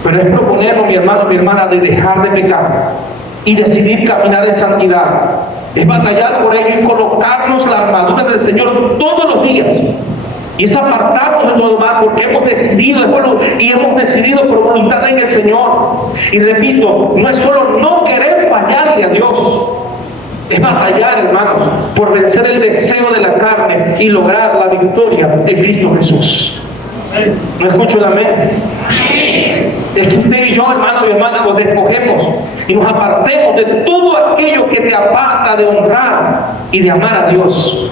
pero es proponernos, mi hermano, mi hermana, de dejar de pecar y decidir caminar en santidad. Es batallar por ello y colocarnos la armadura del Señor todos los días. Y es apartarnos de todo mal, porque hemos decidido, y hemos decidido por voluntad en el Señor. Y repito, no es solo no querer fallarle a Dios, es batallar, hermanos, por vencer el deseo de la carne y lograr la victoria de Cristo Jesús. ¿No escucho el amén? Es que usted y yo, hermano y hermana, nos despojemos y nos apartemos de todo aquello que te aparta de honrar y de amar a Dios.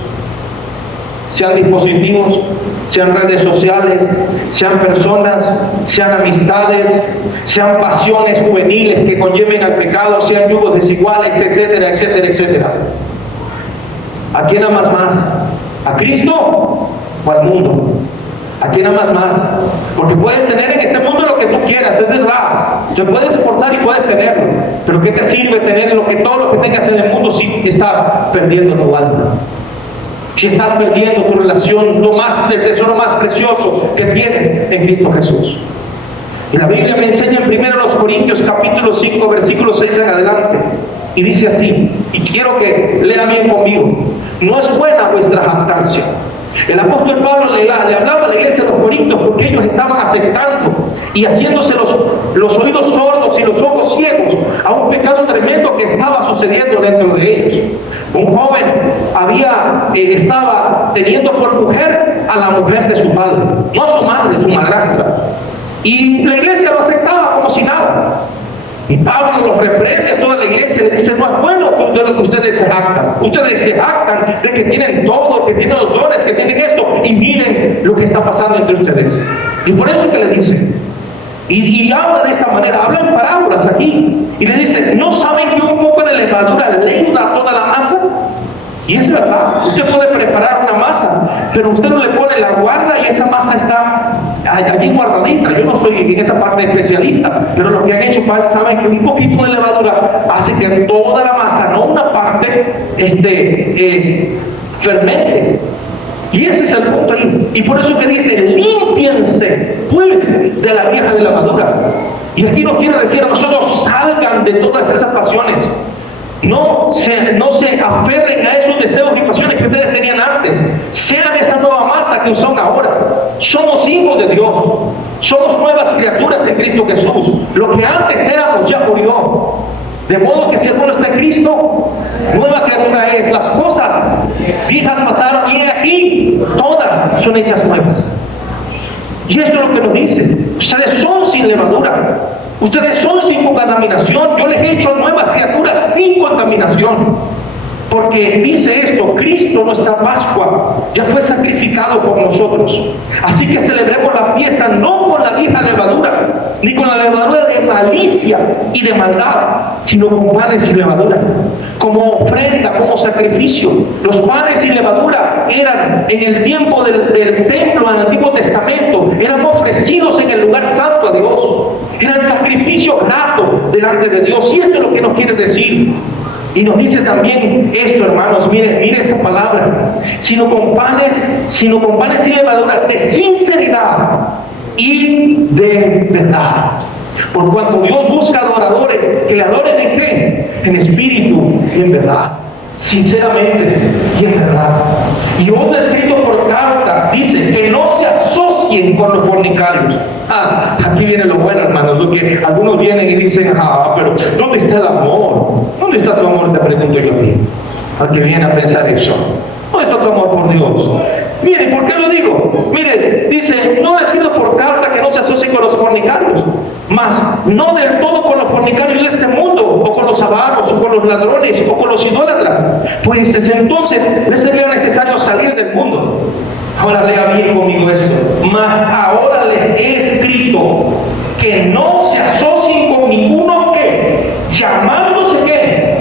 Sean dispositivos, sean redes sociales, sean personas, sean amistades, sean pasiones juveniles que conlleven al pecado, sean yugos desiguales, etcétera, etcétera, etcétera. ¿A quién amas más? ¿A Cristo o al mundo? ¿A quién amas más? Porque puedes tener en este mundo lo que tú quieras, es verdad. Te puedes esforzar y puedes tenerlo. Pero ¿qué te sirve tener todo lo que tengas en el mundo si estás perdiendo tu alma? Si estás perdiendo tu relación, el tesoro más precioso que tienes en Cristo Jesús. Y la Biblia me enseña en 1 Corintios capítulo 5, versículo 6 en adelante. Y dice así, y quiero que lean bien conmigo: no es buena vuestra jactancia. El apóstol Pablo le hablaba a la iglesia de los Corintios porque ellos estaban aceptando y haciéndose los oídos sordos y los ojos ciegos a un pecado tremendo que estaba sucediendo dentro de ellos. Un joven estaba teniendo por mujer a la mujer de su padre, no a su madre, su madrastra. Y la iglesia lo aceptaba como si nada. Y Pablo los reprende a toda la iglesia, le dice: no es bueno que ustedes se jactan. Ustedes se jactan de que tienen todo, que tienen los dones, que tienen esto, y miren lo que está pasando entre ustedes. Y por eso que le dice, y habla de esta manera, habla en parábolas aquí, y le dice: ¿no saben que un poco de levadura leuda toda la masa? Y es verdad, usted puede preparar una masa, pero usted no le pone la guarda y esa masa está allí guardadita. Yo no soy en esa parte especialista, pero los que han hecho parte saben que un poquito de levadura hace que toda la masa, no una parte, fermente. Y ese es el punto ahí. Y por eso que dice: límpiense pues de la vieja de levadura. Y aquí nos quiere decir a nosotros: salgan de todas esas pasiones. No se aferren a esos deseos y pasiones que ustedes tenían antes. Sean esa nueva masa que son ahora. Somos hijos de Dios. Somos nuevas criaturas en Cristo Jesús. Lo que antes éramos ya murió. De modo que si alguno está en Cristo, nueva criatura es. Las cosas viejas pasaron y aquí todas son hechas nuevas. Y esto es lo que nos dice: ustedes son sin levadura. Ustedes son sin contaminación. Yo les he hecho nuevas criaturas sin contaminación. Porque dice esto: Cristo, nuestra Pascua, ya fue sacrificado por nosotros. Así que celebremos la fiesta no con la vieja levadura, ni con la levadura de malicia y de maldad, sino con panes sin levadura, como ofrenda, como sacrificio. Los panes sin levadura eran en el tiempo del templo, en el Antiguo Testamento, eran ofrecidos en el lugar santo a Dios. Eran sacrificio grato delante de Dios. Y esto es lo que nos quiere decir. Y nos dice también esto, hermanos, mire esta palabra: sino con panes sin levadura, de sinceridad y de verdad. Por cuanto Dios busca adoradores que le adoren en qué, en espíritu y en verdad, sinceramente y en verdad. Y otro escrito por carta dice que no se asocien con los fornicarios. Aquí viene lo bueno, hermanos, lo que algunos vienen y dicen: pero ¿dónde está el amor? ¿Dónde está tu amor? Te pregunto yo a ti, al que viene a pensar eso. ¿Dónde está tu amor por Dios? Mire, ¿por qué lo digo? Mire, dice: no ha escrito por carta que no se asocien con los fornicarios, mas no del todo con los fornicarios de este mundo, o con los avaros, o con los ladrones, o con los idólatras, pues entonces les sería necesario salir del mundo. Ahora lea bien conmigo esto: mas ahora les he escrito que no se asocien con ninguno que, llamándose qué,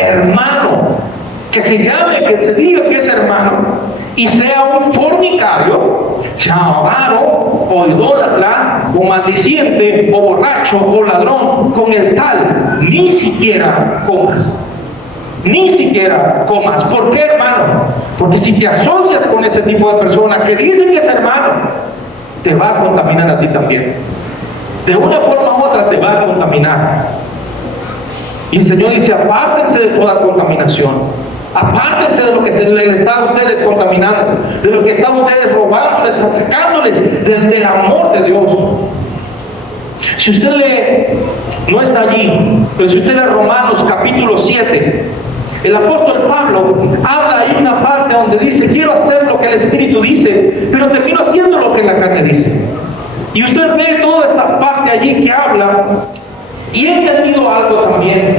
hermano, que se llame, que se diga que es hermano, y sea un fornicario, sea avaro, o idólatra, o maldiciente, o borracho, o ladrón, con el tal ni siquiera comas. Ni siquiera comas. ¿Por qué, hermano? Porque si te asocias con ese tipo de personas que dicen que es hermano, te va a contaminar a ti también. De una forma u otra te va a contaminar. Y el Señor dice: apártense de toda contaminación. Apártense de lo que se les está a ustedes contaminando, de lo que están ustedes robándoles, sacándoles del amor de Dios. Si usted lee, no está allí, pero si usted lee Romanos capítulo 7, el apóstol Pablo habla ahí una parte donde dice: quiero hacer lo que el Espíritu dice, pero termino haciendo lo que la carne dice. Y usted ve toda esa parte allí que habla, y he entendido algo también,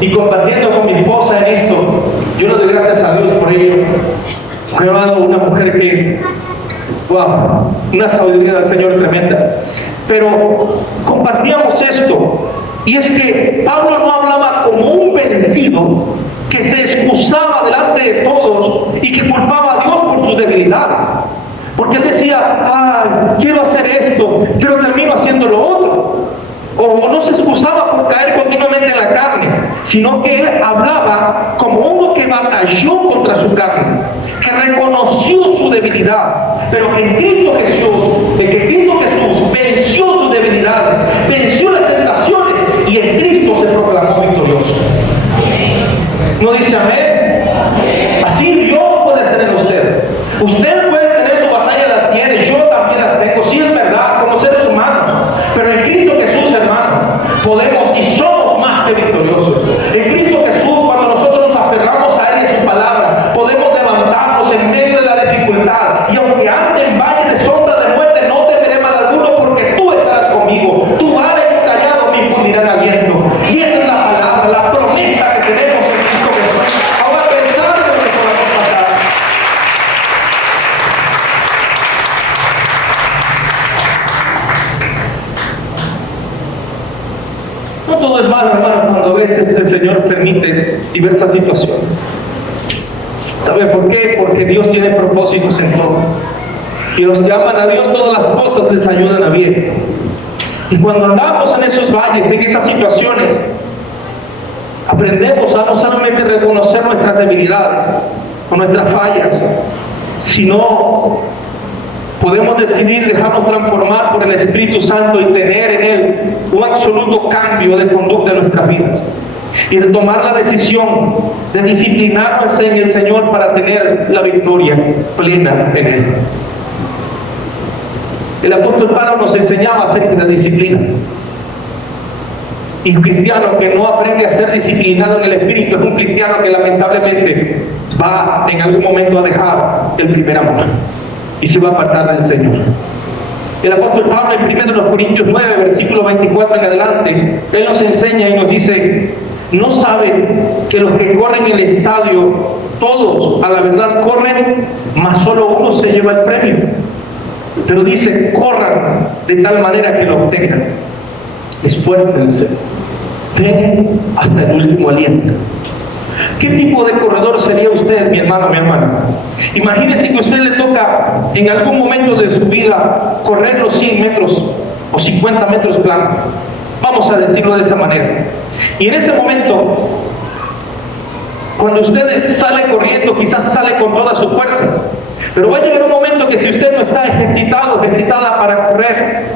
y compartiendo con mi esposa en esto, yo le doy gracias a Dios por ello. Me ha dado una mujer que, wow, una sabiduría del Señor tremenda. Pero compartíamos esto, y es que Pablo no hablaba como un vencido, que se excusaba delante de todos y que culpaba a Dios por sus debilidades. Porque él decía, quiero hacer esto, pero termino haciendo lo otro. O no se excusaba por caer continuamente en la carne, sino que él hablaba como uno que batalló contra su carne, que reconoció su debilidad, pero que Cristo Jesús venció sus debilidades, venció las tentaciones y en Cristo se proclamó victorioso. ¿No dice amén? Así Dios puede ser en usted. Usted puede tener su batalla, la tiene, yo también la tengo, sí es verdad, como seres humanos, pero en Cristo Jesús, hermano, podemos y somos más que victoriosos. En Cristo Jesús, cuando nosotros nos aferramos a Él y a su palabra, podemos levantarnos en medio de la dificultad, y aunque ande en valle de sombra de muerte, no temeré mal alguno, porque tú estarás conmigo. Tu vara y tu callado me infundirán aliento. Y esa es la palabra, la promesa que tenemos en Cristo Jesús. Ahora, pensar en lo que podamos pasar. No todo es malo, hermano, cuando a veces el Señor permite diversas situaciones. ¿Sabe por qué? Porque Dios tiene propósitos en todo. Y los que aman a Dios, todas las cosas les ayudan a bien. Y cuando andamos en esos valles, en esas situaciones, aprendemos a no solamente reconocer nuestras debilidades o nuestras fallas, sino podemos decidir dejarnos transformar por el Espíritu Santo y tener en Él un absoluto cambio de conducta en nuestras vidas. Y de tomar la decisión de disciplinarnos en el Señor para tener la victoria plena en Él. El apóstol Pablo nos enseñaba acerca de la disciplina. Y un cristiano que no aprende a ser disciplinado en el Espíritu es un cristiano que lamentablemente va en algún momento a dejar el primer amor y se va a apartar del Señor. El apóstol Pablo en 1 Corintios 9, versículo 24 en adelante, él nos enseña y nos dice: ¿no saben que los que corren en el estadio, todos a la verdad corren, mas solo uno se lleva el premio? Pero dice, corran de tal manera que lo obtengan. Esfuércense, den hasta el último aliento. ¿Qué tipo de corredor sería usted, mi hermano, mi hermana? Imagínese que a usted le toca en algún momento de su vida correr los 100 metros o 50 metros planos. Vamos a decirlo de esa manera. Y en ese momento, cuando usted sale corriendo, quizás sale con todas sus fuerzas. Pero va a llegar un momento que si usted no está ejercitada para correr,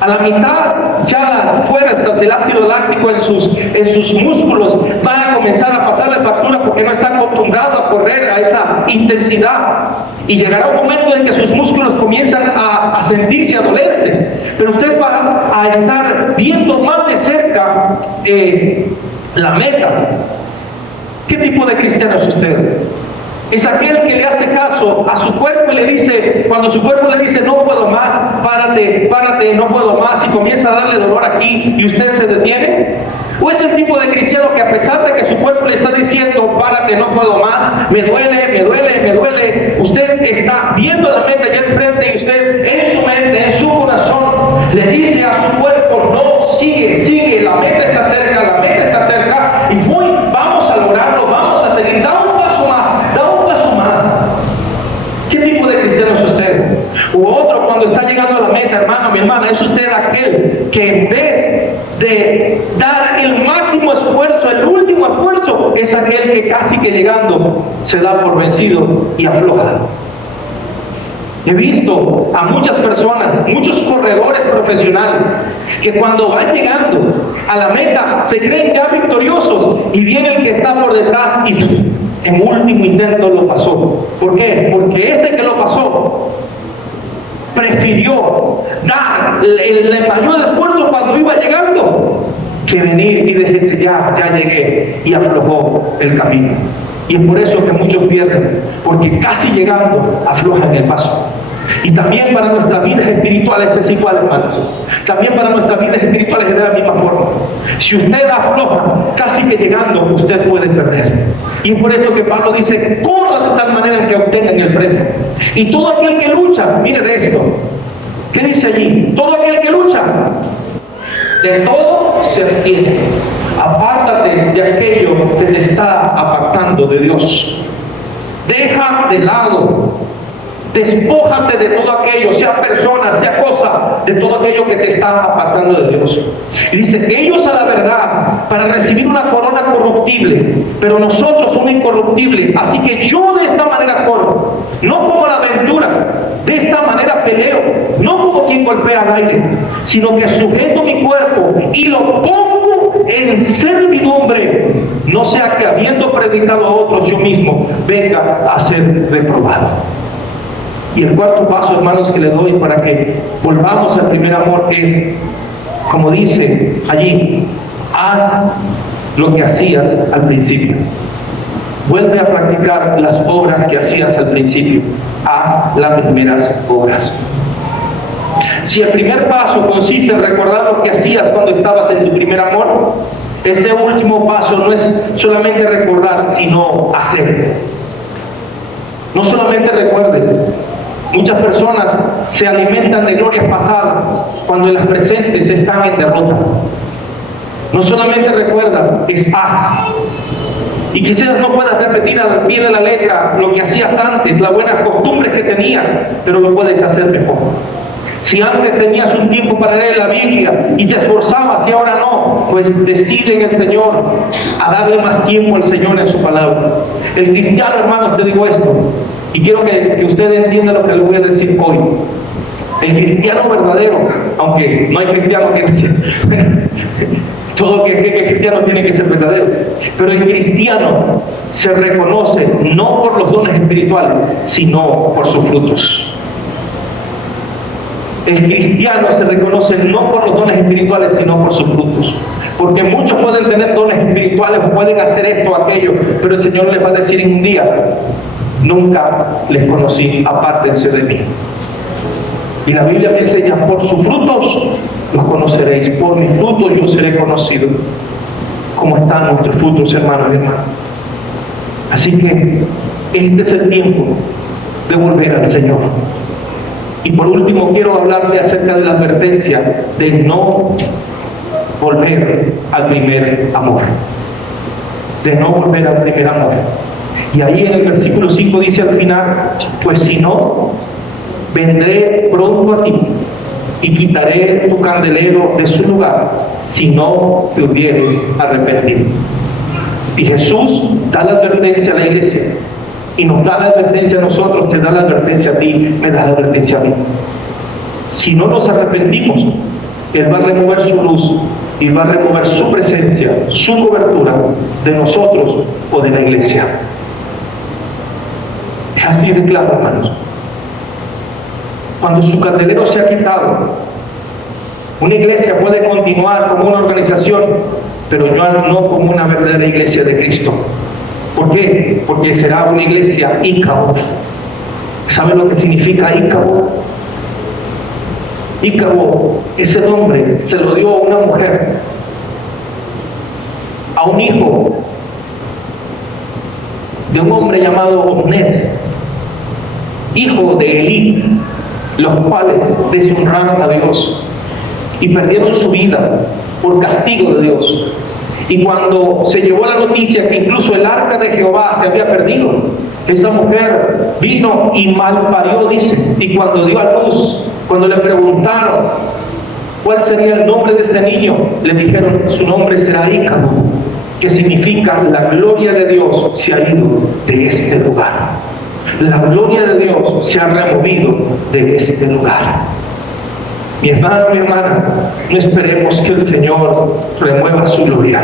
a la mitad ya las fuerzas, el ácido láctico en sus músculos van a comenzar a pasarle factura porque no está acostumbrado a correr a esa intensidad. Y llegará un momento en que sus músculos comienzan a sentirse, a dolerse. Pero usted va a estar viendo más de cerca la meta. ¿Qué tipo de cristiano es usted? Es aquel que le hace caso a su cuerpo y le dice, cuando su cuerpo le dice no puedo más, párate, no puedo más, y comienza a darle dolor aquí y usted se detiene. ¿O es el tipo de cristiano que a pesar de que su cuerpo le está diciendo párate, no puedo más, me duele, usted está viendo la meta ya enfrente y usted en su mente, en su corazón, le dice a su cuerpo no, sigue, la meta está cerca y vamos a lograrlo, vamos a seguir, da un paso más. ¿Qué tipo de cristiano es usted? U otro, cuando está llegando a la meta, hermano, mi hermana, es usted aquel que en vez de dar el máximo esfuerzo, el último esfuerzo, es aquel que casi que llegando se da por vencido y afloja. He visto a muchas personas, muchos corredores profesionales, que cuando van llegando a la meta se creen ya victoriosos y viene el que está por detrás y en último intento lo pasó. ¿Por qué? Porque ese que lo pasó prefirió dar el mayor esfuerzo cuando iba llegando que venir y decirse ya llegué, y aflojó el camino. Y es por eso que muchos pierden, porque casi llegando aflojan el paso. Y también para nuestras vidas espirituales es igual, hermanos. También para nuestras vidas espirituales es de la misma forma. Si usted afloja, casi que llegando, usted puede perder. Y es por eso que Pablo dice, corran de tal manera que obtengan el premio. Y todo aquel que lucha, mire de esto, ¿qué dice allí? Todo aquel que lucha, de todo se abstiene. Apártate de aquello que te está apartando de Dios. Deja de lado, despójate de todo aquello, sea persona, sea cosa, de todo aquello que te está apartando de Dios. Y dice, ellos a la verdad, para recibir una corona corruptible, pero nosotros una incorruptible. Así que yo de esta manera corro, no como la aventura, de esta manera peleo, no como quien golpea al aire, sino que sujeto mi cuerpo y lo pongo en servidumbre, no sea que habiendo predicado a otros yo mismo venga a ser reprobado. Y el cuarto paso, hermanos, que le doy para que volvamos al primer amor es, como dice allí, haz lo que hacías al principio. Vuelve a practicar las obras que hacías al principio. Haz las primeras obras. Si el primer paso consiste en recordar lo que hacías cuando estabas en tu primer amor, este último paso no es solamente recordar, sino hacer. No solamente recuerdes. Muchas personas se alimentan de glorias pasadas cuando en las presentes están en derrota. No solamente recuerda, es haz. Y quizás no puedas repetir al pie de la letra lo que hacías antes, las buenas costumbres que tenías, pero lo puedes hacer mejor. Si antes tenías un tiempo para leer la Biblia y te esforzabas y ahora no, pues decide en el Señor a darle más tiempo al Señor en su palabra. El cristiano, hermanos, te digo esto, y quiero que usted entienda lo que le voy a decir hoy. El cristiano verdadero, aunque no hay cristiano que no sea, todo que cristiano tiene que ser verdadero, pero el cristiano se reconoce no por los dones espirituales, sino por sus frutos. El cristiano se reconoce no por los dones espirituales, sino por sus frutos. Porque muchos pueden tener dones espirituales, pueden hacer esto o aquello, pero el Señor les va a decir en un día, nunca les conocí, apártense de mí. Y la Biblia me enseña, por sus frutos los conoceréis, por mis frutos yo seré conocido. ¿Cómo están nuestros frutos, hermanos y hermanas? Así que este es el tiempo de volver al Señor. Y por último quiero hablarte acerca de la advertencia de no volver al primer amor. De no volver al primer amor. Y ahí en el versículo 5 dice al final, pues si no, vendré pronto a ti y quitaré tu candelero de su lugar si no te hubieres arrepentido. Y Jesús da la advertencia a la iglesia y nos da la advertencia a nosotros, te da la advertencia a ti, me da la advertencia a mí. Si no nos arrepentimos, Él va a remover su luz y va a remover su presencia, su cobertura de nosotros o de la iglesia. Es así de claro, hermanos. Cuando su candelero se ha quitado, una iglesia puede continuar como una organización, pero ya no como una verdadera iglesia de Cristo. ¿Por qué? Porque será una iglesia ícaro. ¿Saben lo que significa ícaro? Ícaro, ese nombre se lo dio a una mujer, a un hijo de un hombre llamado Onés, hijo de Elí, los cuales deshonraron a Dios y perdieron su vida por castigo de Dios. Y cuando se llevó la noticia que incluso el arca de Jehová se había perdido, esa mujer vino y malparió, dice, y cuando dio a luz, cuando le preguntaron cuál sería el nombre de este niño, le dijeron, su nombre será Ícaro, que significa la gloria de Dios se ha ido de este lugar. La gloria de Dios se ha removido de este lugar. Mi hermano, mi hermana, no esperemos que el Señor remueva su gloria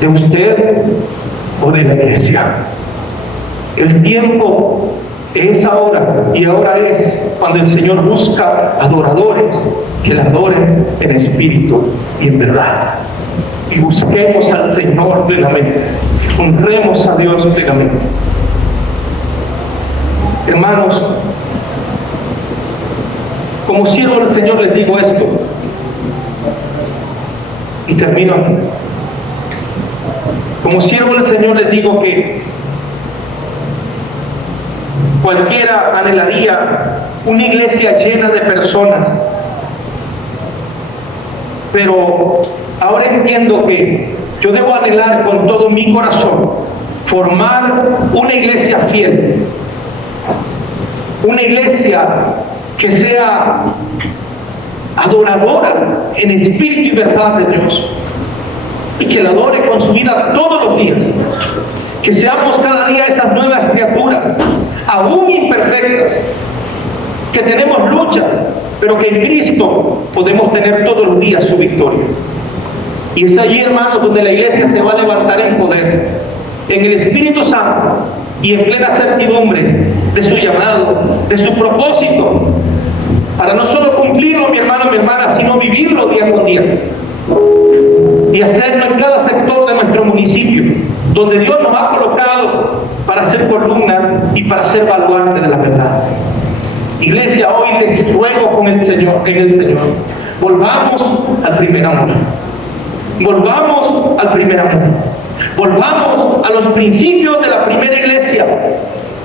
de usted o de la iglesia. El tiempo es ahora, y ahora es cuando el Señor busca adoradores que le adoren en espíritu y en verdad. Y busquemos al Señor plenamente, honremos a Dios plenamente. Hermanos, como siervo del Señor les digo esto, y termino aquí. Como siervo del Señor les digo que cualquiera anhelaría una iglesia llena de personas Pero ahora entiendo que yo debo anhelar con todo mi corazón formar una iglesia fiel, una iglesia que sea adoradora en espíritu y verdad de Dios, y que la adore con su vida todos los días, que seamos cada día esas nuevas criaturas, aún imperfectas, que tenemos luchas, pero que en Cristo podemos tener todos los días su victoria. Y es allí, hermanos, donde la iglesia se va a levantar en poder, en el Espíritu Santo y en plena certidumbre de su llamado, de su propósito, para no solo cumplirlo, mi hermano y mi hermana, sino vivirlo día con día y hacerlo en cada sector de nuestro municipio, donde Dios nos ha colocado para ser columna y para ser baluarte de la verdad. Iglesia, hoy les ruego en el Señor, volvamos al primer amor. Volvamos al primer amor. Volvamos a los principios de la primera iglesia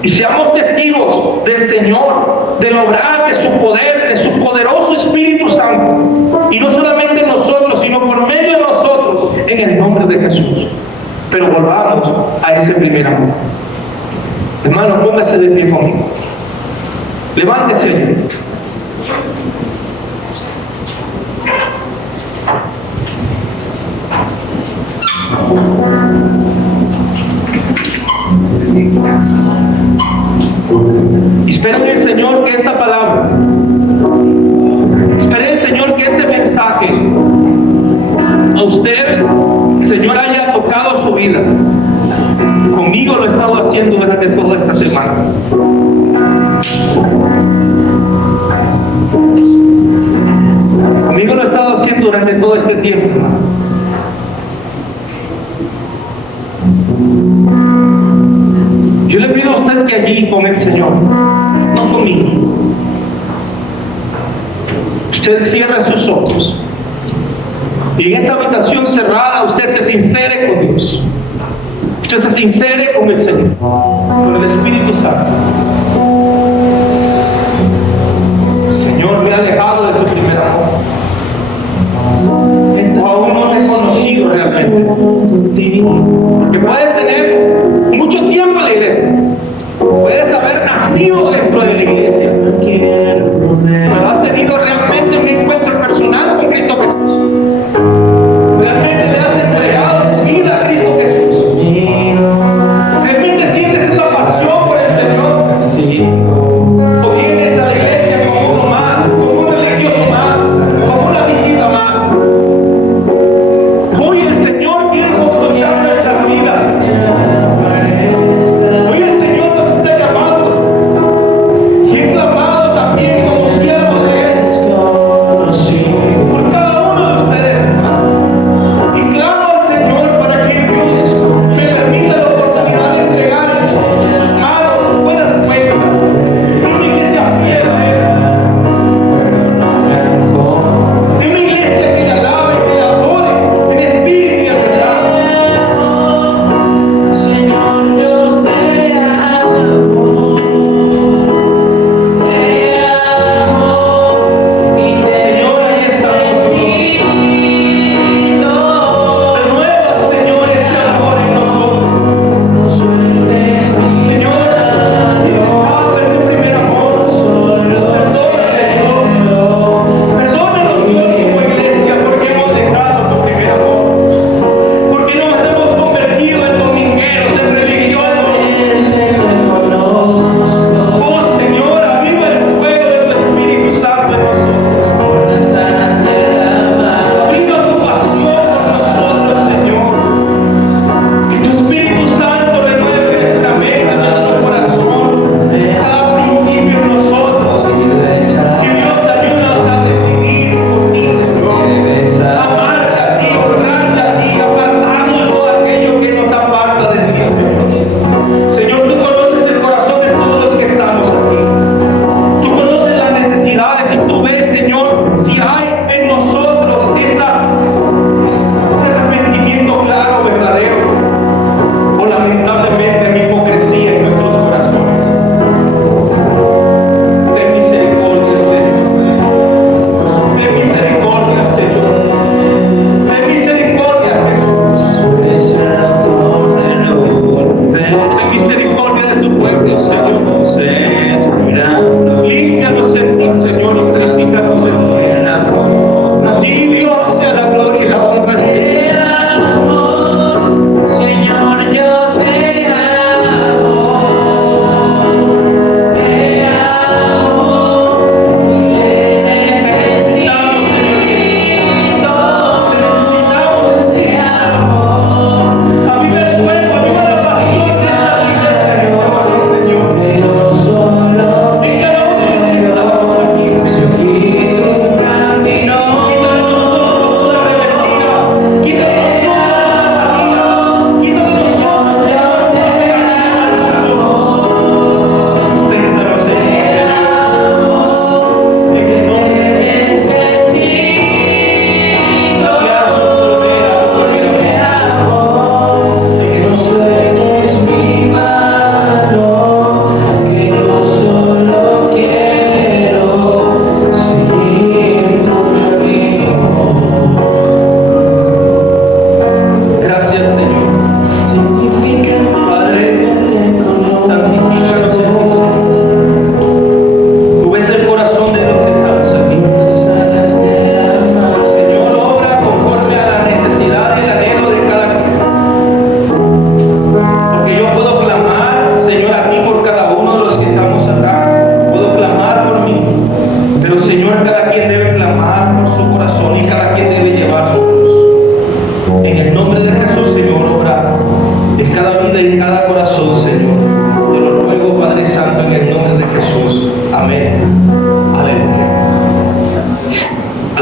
y seamos testigos del Señor, del obrar de su poder, de su poderoso Espíritu Santo. Y no solamente nosotros, sino por medio de nosotros, en el nombre de Jesús. Pero volvamos a ese primer amor. Hermano, póngase de pie conmigo. Levántese. Y espero en el Señor que esta palabra, espero en el Señor que este mensaje a usted, el Señor, haya tocado su vida. Conmigo lo he estado haciendo durante toda esta semana. Conmigo lo he estado haciendo durante todo este tiempo. Yo le pido a usted que allí con el Señor, no conmigo, usted cierre sus ojos y en esa habitación cerrada usted se sincere con Dios. Usted se sincere con el Señor, con el Espíritu Santo. Señor, me ha alejado de tu primer amor. O aún no te he conocido realmente. Porque puedes tener mucho tiempo en la iglesia. Puedes haber nacido dentro de la iglesia. Pero has tenido realmente un encuentro personal con Cristo Jesús. Realmente le has entregado tu vida a Cristo Jesús. ¿Realmente sientes esa pasión por el Señor? ¿O vienes a la iglesia como uno más, como un religioso más, como una visita más? Hoy el Señor quiere confrontar nuestras vidas.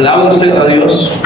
Alabe usted a Dios.